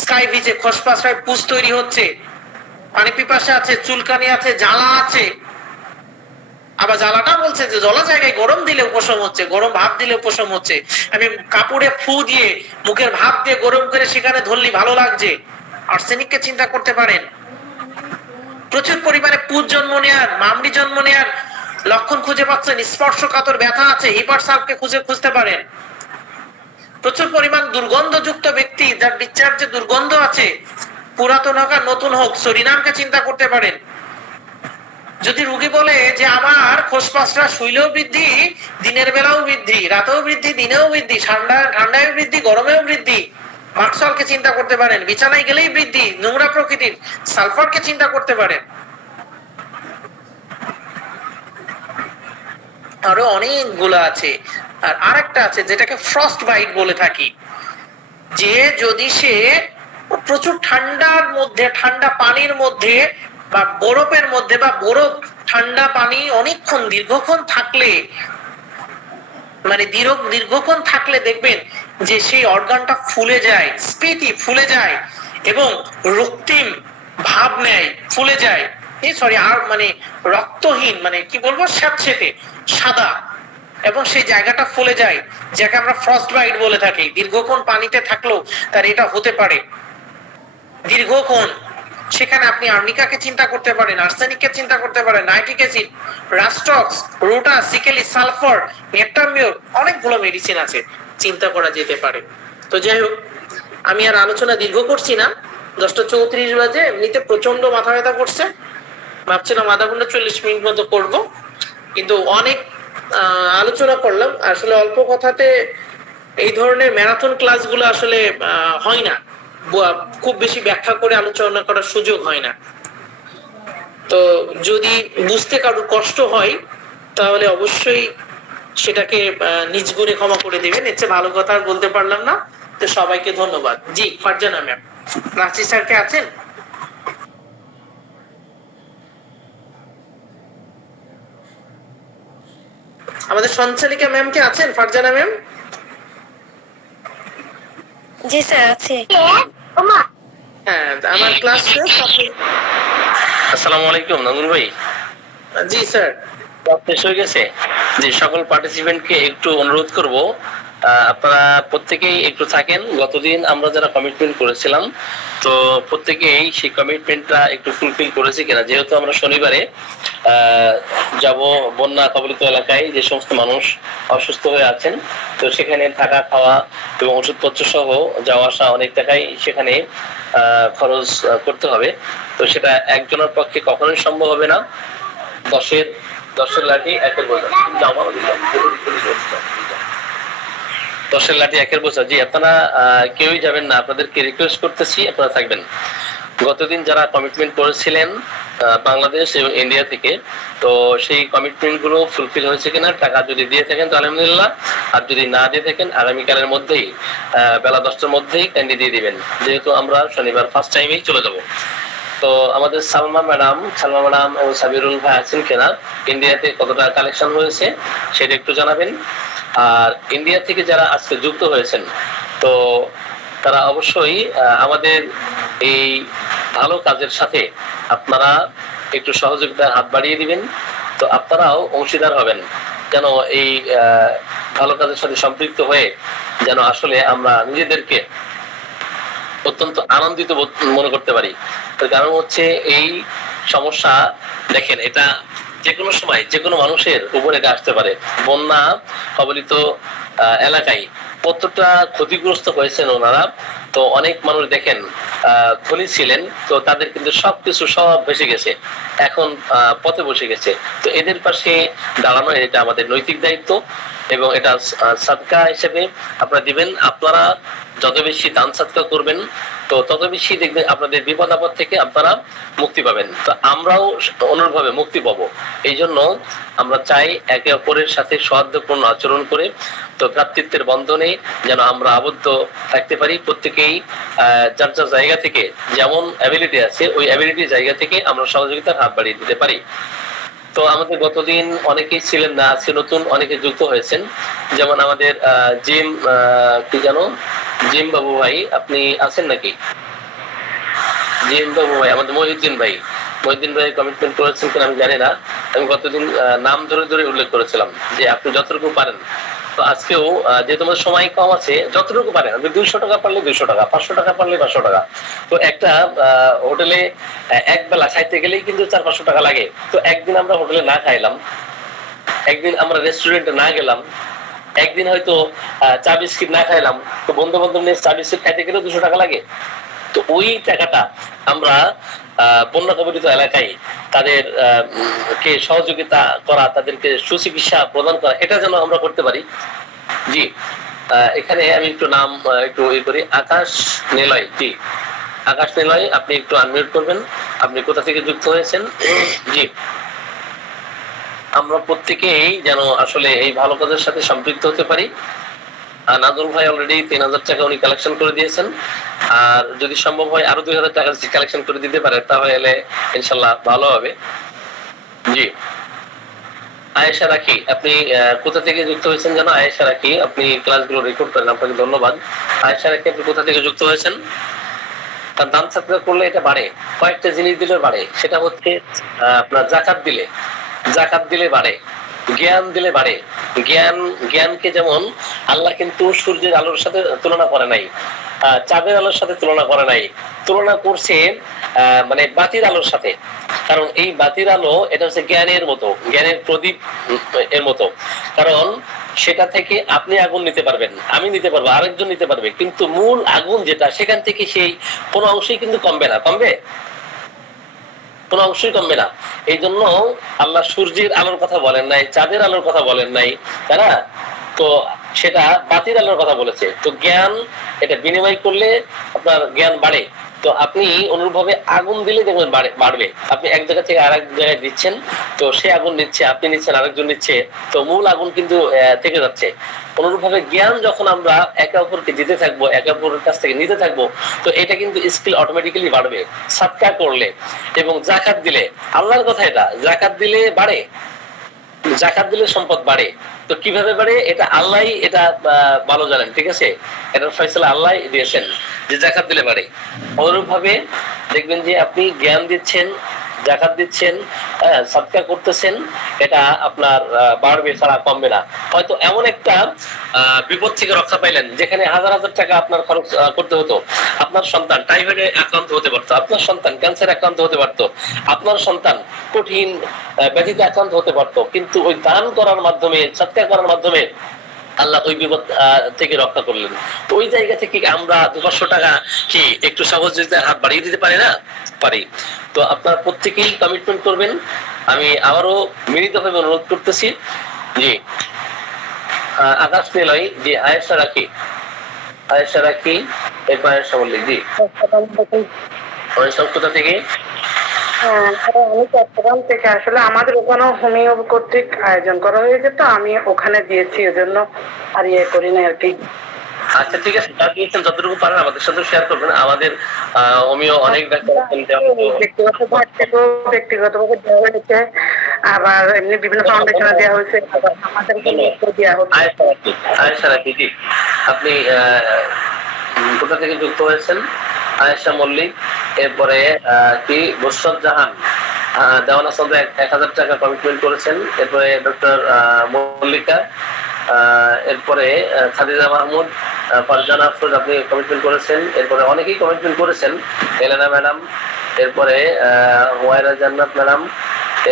স্কাইভিসে খোসপাসরায় পুষ তৈরি হচ্ছে, পানি পিপাসা আছে, চুলকানি আছে, জ্বালা আছে। আবার জ্বালাটা বলছে যে জ্বলা জায়গায় গরম দিলে উপশম হচ্ছে, গরম ভাপ দিলে উপশম হচ্ছে। আমি কাপড়ে ফু দিয়ে, মুখের ভাপ দিয়ে গরম করে সেখানে ধরলি ভালো লাগছে, আর্সেনিককে চিন্তা করতে পারেন। প্রচুর পরিমাণে পুজ জন্ম নেয়ার, মামড়ি জন্ম নেয়ার লক্ষণ খুঁজে পাচ্ছেন, স্পর্শকাতর ব্যথা আছে, হিপারসালফকে খুঁজতে পারেন। প্রচুর পরিমাণ দুর্গন্ধযুক্ত ব্যক্তি, যার ডিসচার্জে দুর্গন্ধ আছে, পুরাতন হোক আর নতুন হোক, সরিনামকে চিন্তা করতে পারেন। যদি রোগী বলে যে আমার খোসপাসরা শুইলেও বৃদ্ধি, দিনের বেলাও বৃদ্ধি, রাতেও বৃদ্ধি, দিনেও বৃদ্ধি, ঠান্ডায় বৃদ্ধি, গরমেও বৃদ্ধি, মাকসালকে চিন্তা করতে পারেন। বিছানায় গেলেই বৃদ্ধি, নোংরা প্রকৃতির, সালফারকে চিন্তা করতে পারেন। আরো অনেকগুলো আছে। আর আরেকটা আছে যেটাকে ফ্রস্ট বাইট বলে থাকি, যে যদি সে প্রচুর ঠান্ডার মধ্যে, ঠান্ডা পানির মধ্যে বা বরফের মধ্যে, বা বরফ ঠান্ডা পানি অনেকক্ষণ দীর্ঘক্ষণ থাকলে, মানে দীর্ঘক্ষণ থাকলে দেখবেন যে সেই অর্গানটা ফুলে যায়, স্ফীতি ফুলে যায় এবং রক্তিম ভাব নেয়, ফুলে যায়, আর মানে রক্তহীন, মানে কি বলবো, স্যাঁতসেঁতে সাদা, এবং সেই জায়গাটা ফুলে যায়, যাকে আমরা ফ্রস্ট বাইট বলে থাকি। দীর্ঘক্ষণ পানিতে থাকলেও তার এটা হতে পারে, দীর্ঘক্ষণ। সেখানে আপনি আর্নিকাকে চিন্তা করতে পারেন, আর্সেনিককে চিন্তা করতে পারেন, নাইট্রিক অ্যাসিড, রাস্টক্স, রোটা, সিকেলি, সালফার, নেপটামিউর, অনেকগুলো মেডিসিন আছে, চিন্তা করা যেতে পারে। তো যাই হোক, আমি আর আলোচনা দীর্ঘ করছি না, 10:34 বাজে, এমনিতে প্রচন্ড মাথা ব্যথা করছে, ভাবছিলাম আধা ঘন্টা 40 মিনিট মতো করবো, কিন্তু অনেক আলোচনা করলাম। আসলে অল্প কথাতে এই ধরনের ম্যারাথন ক্লাসগুলো আসলে হয় না, খুব বেশি ব্যাখ্যা করে আলোচনা করার সুযোগ হয় না। তো যদি বুঝতে কারোর কষ্ট হয়, তাহলে অবশ্যই সেটাকে নিজ গুণে ক্ষমা করে দেবেন। এর চেয়ে ভালো কথা আর বলতে পারলাম না। তো সবাইকে ধন্যবাদ। জি ফারজানা ম্যাম, রাঁচি স্যারকে আছেন? আমাদের সঞ্চালিকা ম্যাম কে আছেন? ফারজানা ম্যাম? জি স্যার আছে। হ্যাঁ, আমার ক্লাস শেষ। আসসালামু আলাইকুম নাজমুল ভাই। জি স্যার। শেষ হয়ে গেছে। যে সকল পার্টিসিপেন্টকে একটু অনুরোধ করব আপনারা প্রত্যেকেই একটু থাকেন। গতদিন আমরা যারা কমিটমেন্ট করেছিলাম তো প্রত্যেকেই সেই কমিটমেন্টটা একটু ফুলফিল করেছি কিনা, যেহেতু আমরা শনিবারে যাব বন্যা কবলিত এলাকায় যে সমস্ত মানুষ অসুস্থ হয়ে আছেন, তো সেখানে থাকা খাওয়া এবং ওষুধপত্র সহ যাওয়া আসা অনেক টাকাই সেখানে খরচ করতে হবে। তো সেটা একজনের পক্ষে কখনোই সম্ভব হবে না। দশের লাঠি একের বোঝা, দশের লাঠি একের বোঝা। জি, আপনারা কেউই যাবেন না, আপনাদেরকে রিকোয়েস্ট করতেছি আপনারা থাকবেন। গতদিন যারা কমিটমেন্ট করেছিলেন বাংলাদেশ এবং ইন্ডিয়া থেকে, তো সেই কমিটমেন্ট গুলো ফুলফিল হয়েছে কিনা, টাকা যদি দিয়ে থাকেন তো আলহামদুলিল্লাহ, আর যদি না দিয়ে থাকেন আগামীকালের মধ্যেই বেলা 10টার মধ্যেই ক্যান্ডি দিয়ে দিবেন, যেহেতু আমরা শনিবার ফার্স্ট টাইমেই চলে যাব। তো আমাদের সালমা ম্যাডাম এবং সাবিরুল ভাই আছেন কিনা, ইন্ডিয়াতে কতটা কালেকশন হয়েছে সেটা একটু জানাবেন। আর ইন্ডিয়া থেকে যারা আজকে যুক্ত হয়েছেন তো তারা অবশ্যই আমাদের এই ভালো কাজের সাথে আপনারা একটু সহযোগিতার হাত বাড়িয়ে দিবেন। তো আপনারাও অংশীদার হবেন, যেন এই ভালো কাজের সাথে সম্পৃক্ত হয়ে যেন আসলে আমরা নিজেদেরকে অত্যন্ত আনন্দিত মনে করতে পারি। তার কারণ হচ্ছে এই সমস্যা, দেখেন এটা যে কোনো সময় যে কোনো মানুষের উপর এটা আসতে পারে। বন্যা কবলিত এলাকায় কতটা ক্ষতিগ্রস্ত হয়েছেন ওনারা, তো অনেক মানুষ দেখেন ধনী ছিলেন, তো তাদের কিন্তু সবকিছু সব ভেসে গেছে, এখন পথে বসে গেছে। তো এদের পাশে দাঁড়ানো এটা আমাদের নৈতিক দায়িত্ব, এবং এটা সাদকা হিসেবে আপনারা দিবেন। আপনারা যত বেশি দান সাদকা করবেন তো তত বেশি দেখবেন আপনাদের বিপদ আপদ থেকে আপনারা মুক্তি পাবেন। তো আমরাও অনুরূপভাবে মুক্তি পাবো। এই জন্য আমরা চাই একে অপরের সাথে সৌহার্দ্যপূর্ণ আচরণ করে তো ভ্রাতৃত্বের বন্ধনে যেন আমরা আবদ্ধ থাকতে পারি। প্রত্যেকেই যার যার জায়গা থেকে যেমন অ্যাবিলিটি আছে ওই অ্যাবিলিটি জায়গা থেকে আমরা সহযোগিতার হাত বাড়িয়ে দিতে পারি। তো আমাদের গতদিন অনেকেই ছিলেন না, আজকে নতুন অনেকে যুক্ত হয়েছেন। যেমন আমাদের কি জানো জিম বাবু ভাই, আপনি আছেন নাকি? জিম বাবু ভাই, আমাদের মহিউদ্দিন ভাই কমিটমেন্ট করেছেন কিনা আমি জানি না। আমি গতদিন নাম ধরে ধরে উল্লেখ করেছিলাম যে আপনি যতটুকু পারেন। তো আজকেও যে তোমার সময় কম আছে, যতটুকু পারেন, আপনি 200 টাকা পারলে 200 টাকা, 500 টাকা পারলে 500 টাকা। তো একটা হোটেলে এক বেলা খাইতে গেলেই কিন্তু 400-500 টাকা লাগে। তো একদিন আমরা হোটেলে না খাইলাম, একদিন আমরা রেস্টুরেন্টে না গেলাম, একদিন হয়তো চা বিস্কিট না খাইলাম, তো বন্ধু বান্ধব নিয়ে চা বিস্কিট খাইতে গেলেও 200 টাকা লাগে। তো ওই টাকাটা আমরা বন্যা কবলিত এলাকায় তাদের কে সহযোগিতা করা, তাদেরকে সুচিকিৎসা প্রদান করা, এটা যেন আমরা করতে পারি। জি, এখানে আমি একটু নাম একটু করি, আকাশ নিলয়। জি, আকাশ নিলয়, আপনি একটু আনমিউট করবেন। আপনি কোথা থেকে যুক্ত হয়েছেন? জি, আমরা প্রত্যেকেই যেন আসলে এই ভালো কাজের সাথে সম্পৃক্ত হতে পারি। নাজুল ভাই অলরেডি 3000 টাকা উনি কালেকশন করে দিয়েছেন, আর যদি সম্ভব হয় আরো 2000 টাকা কালেকশন করে দিতে পারে তাহলে ইনশাল্লাহ ভালো হবে। জি, আয়েশা রাখি, আপনি কোথা থেকে যুক্ত হয়েছেন জানো? আয়েশা রাখি, আপনি ক্লাসগুলো রেকর্ড করেন, আপনাকে ধন্যবাদ। আয়েশা রাখি, আপনি কোথা থেকে যুক্ত হয়েছেন? তার দান সাদকা করলে এটা বাড়ে, কয়েকটা জিনিস দিলে বাড়ে। সেটা হচ্ছে আপনার জাকাত দিলে বাড়ে, জ্ঞান দিলে বাড়ে। জ্ঞানকে যেমন আল্লাহ কিন্তু সূর্যের আলোর সাথে তুলনা করে নাই, চাঁদের আলোর সাথে তুলনা করে নাই, তুলনা করছে মানে বাতির আলোর সাথে। কারণ এই বাতির আলো এটা হচ্ছে জ্ঞানের মতো, জ্ঞানের প্রদীপ এর মতো। কারণ সেটা থেকে আপনি আগুন নিতে পারবেন, আমি নিতে পারবো, আরেকজন নিতে পারবে, কিন্তু মূল আগুন যেটা সেখান থেকে সেই কোনো অংশই কিন্তু কমবে না, কোনো অংশই কমবে না। এই জন্য আল্লাহ সূর্যের আলোর কথা বলেন নাই, চাঁদের আলোর কথা বলেন নাই, তাই না? তো সেটা বাতির আলোর কথা বলেছে। তো জ্ঞান এটা বিনিময় করলে আপনার জ্ঞান বাড়ে। তো আপনি অনুরূপভাবে আগুন দিলে দেখবেন বাড়বে। আপনি এক জায়গা থেকে আরেক জায়গায় দিচ্ছেন, তো সে আগুন নিচ্ছে, আপনি নিচ্ছেন, আরেকজন নিচ্ছে, তো মূল আগুন কিন্তু থেকে যাচ্ছে। অনুরূপভাবে জ্ঞান যখন আমরা একে অপরকে দিতে থাকবো, একে অপরের কাছ থেকে নিতে থাকবো, তো এটা কিন্তু স্কিল অটোমেটিক্যালি বাড়বে। সাদকা করলে এবং জাকাত দিলে, আল্লাহর কথা এটা, জাকাত দিলে বাড়ে, জাকাত দিলে সম্পদ বাড়ে। তো কিভাবে বাড়ে এটা আল্লাহ এটা ভালো জানেন, ঠিক আছে? এটার ফয়সালা আল্লাহ দিয়েছেন যে জাকাত দিলে বাড়ে। অনুরূপ ভাবে দেখবেন যে আপনি জ্ঞান দিচ্ছেন, জাকাত দিচ্ছেন, হ্যাঁ, সাদকা করতেছেন, এটা আপনার বাড়বে ছাড়া কমবে না। হয়তো এমন একটা বিপদ থেকে রক্ষা পাইলেন যেখানে হাজার হাজার টাকা আপনার খরচ করতে হতো। আপনার সন্তান টাইফয়েডে আক্রান্ত হতে পারতো, আপনার সন্তান ক্যান্সারে আক্রান্ত হতে পারতো, আপনার সন্তান কঠিন ব্যাধিতে আক্রান্ত হতে পারতো, কিন্তু ওই দান করার মাধ্যমে, সাদকা করার মাধ্যমে আল্লাহ ওই বিপদ থেকে রক্ষা করলেন। তো ওই জায়গা থেকে আমরা 200 টাকা কি একটু সহযোগিতার হাত বাড়িয়ে দিতে পারি না? পারি। তো আপনারা প্রত্যেকেই কমিটমেন্ট করবেন। আমি আবারও মিলিতভাবে অনুরোধ করতেছি। জি, আকাশ নিলয়, জি, আয়েশা রাখি, আয়েশা রাখি, এরপর আয়েশা মল্লিক। জি, আয়েশা কোথা থেকে? হ্যাঁ, আমি চট্টগ্রাম থেকে। আসলে আমাদের ওখানে হোমিও কর্তৃক আয়োজন করা হয়েছে, তো আমি ওখানে দিয়েছি, এজন্য আর ইয়ে করি না আর কি। আচ্ছা, ঠিক আছে, যা দিয়েছেন যতটুকু পারেন আমাদের সাথে শেয়ার করবেন। আমাদের হোমিও অনেক ডাক্তার আছেন, ব্যক্তিগতভাবে দেওয়া হয়েছে, আবার এমনি বিভিন্ন ফাউন্ডেশনে দেওয়া হয়েছে, আবার আমাদের দেওয়া হচ্ছে। আয়েশা রাখি, জি, আপনি কোথা থেকে যুক্ত হয়েছেন? আয়েশা মল্লিক, এরপরে কি বুশরাত জাহান, দেওয়ান আসাদ 1000 টাকা কমিটমেন্ট করেছেন। এরপরে ডক্টর মল্লিকা, এরপরে খাদিজা মাহমুদ, ফারজানা আফরোজ, আপনি কমিটমেন্ট করেছেন। এরপরে অনেকেই কমিটমেন্ট করেছেন, এলেনা ম্যাডাম, এরপরে ওয়াইরা জান্নাত ম্যাডাম,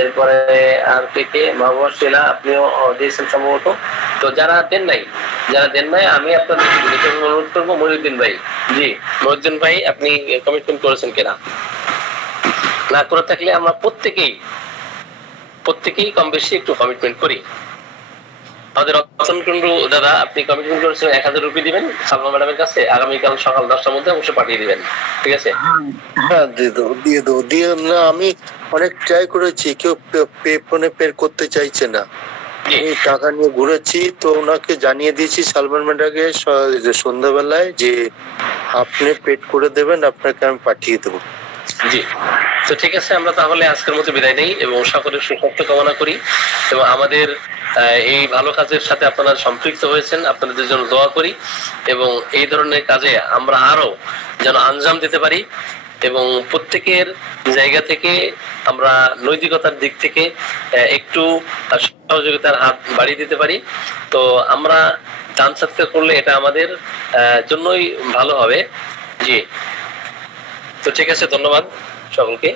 এরপরে আর কে মাহবুবা শিলা, আপনিও দিয়েছেন সম্ভবত। তো যারা দেন নাই, আমি আপনাদের অনুরোধ করবো, মহিউদ্দিন ভাই, জি, মহিউদ্দিন ভাই, আপনি কমিটমেন্ট করেছেন কিনা? না করে থাকলে আমরা প্রত্যেকেই কম বেশি একটু কমিটমেন্ট করি। আমাদের রতন কুন্ডু দাদা, আপনি কমিটমেন্ট করেছেন 1000 রুপি দিবেন সালমা ম্যাডামের কাছে, আগামীকাল সকাল 10টার মধ্যে অবশ্যই পাঠিয়ে দিবেন, ঠিক আছে? হ্যাঁ, দিয়ে দেবো দিয়ে না। আমি অনেক ট্রাই করেছি, কেউ ফোনে পে করতে চাইছে না। আমি টাকা নিয়ে ঘুরেছি, তো ওনাকে জানিয়ে দিয়েছি, সালমান ম্যাডামকে সন্ধ্যাবেলায়, যে আপনি পেড করে দেবেন, আপনাকে আমি পাঠিয়ে দেবো। জি, তো ঠিক আছে, আমরা তাহলে আজকের মতো বিদায় নেই এবং সকলের সুস্বাস্থ্য কামনা করি এবং আমাদের এই ভালো কাজের সাথে আপনারা সম্পৃক্ত হয়েছেন, আপনাদের জন্য দোয়া করি এবং এই ধরনের কাজে আমরা আরো যেন আঞ্জাম দিতে পারি এবং প্রত্যেকের জায়গা থেকে আমরা নৈতিকতার দিক থেকে একটু সহযোগিতার হাত বাড়িয়ে দিতে পারি। তো আমরা দান সৎকার করলে এটা আমাদের জন্যই ভালো হবে। জি, তো ঠিক আছে, ধন্যবাদ সকলকে।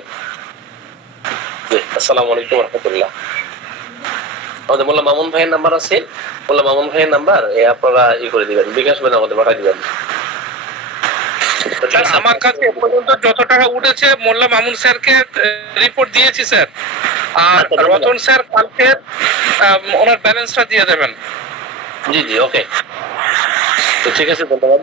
আসসালামু আলাইকুম রহমতুল্লাহ। আমাদের মোল্লা মামুন ভাইয়ের নাম্বার আছে, মোল্লা মামুন ভাইয়ের নাম্বার আপনারা করে দিবেন, বিকাশ করে আমাদের পাঠিয়ে দিবেন। আমার কাছে এ পর্যন্ত যত টাকা উঠেছে মোল্লা মামুন স্যারকে রিপোর্ট দিয়েছি স্যার, আর রতন স্যার কালকে ওনার ব্যালেন্সটা দিয়ে দেবেন। জি জি, ওকে, তো ঠিক আছে, ধন্যবাদ।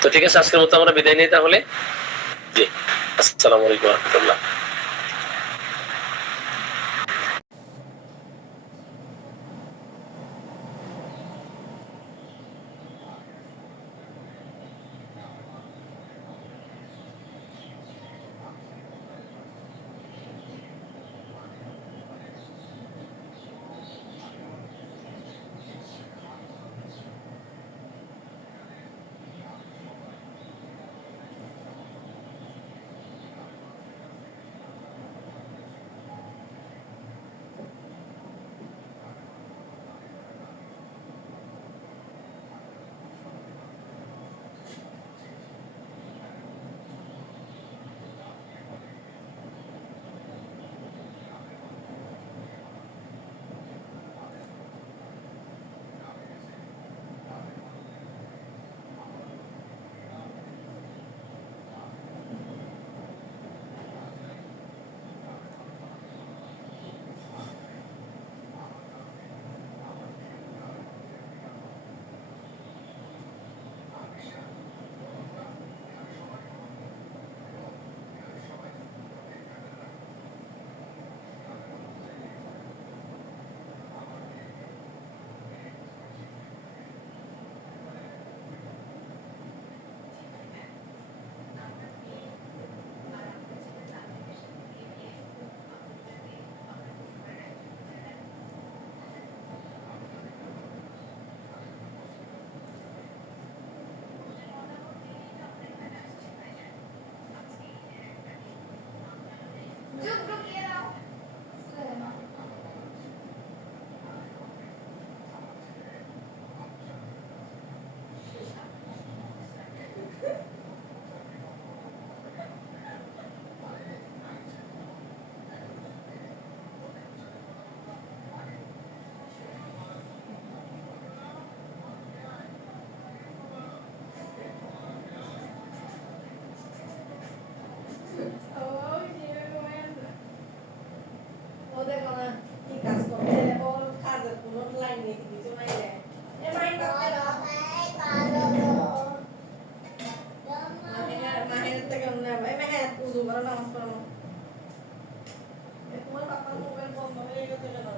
তো ঠিক আছে, আজকের মতো আমরা বিদায় নিই তাহলে। জি, আসসালামু আলাইকুম রহমতুল্লাহ। করে নামাজ পড়ানো তোমার পাপার মোবাইল বন্ধ হয়ে গেছে কেন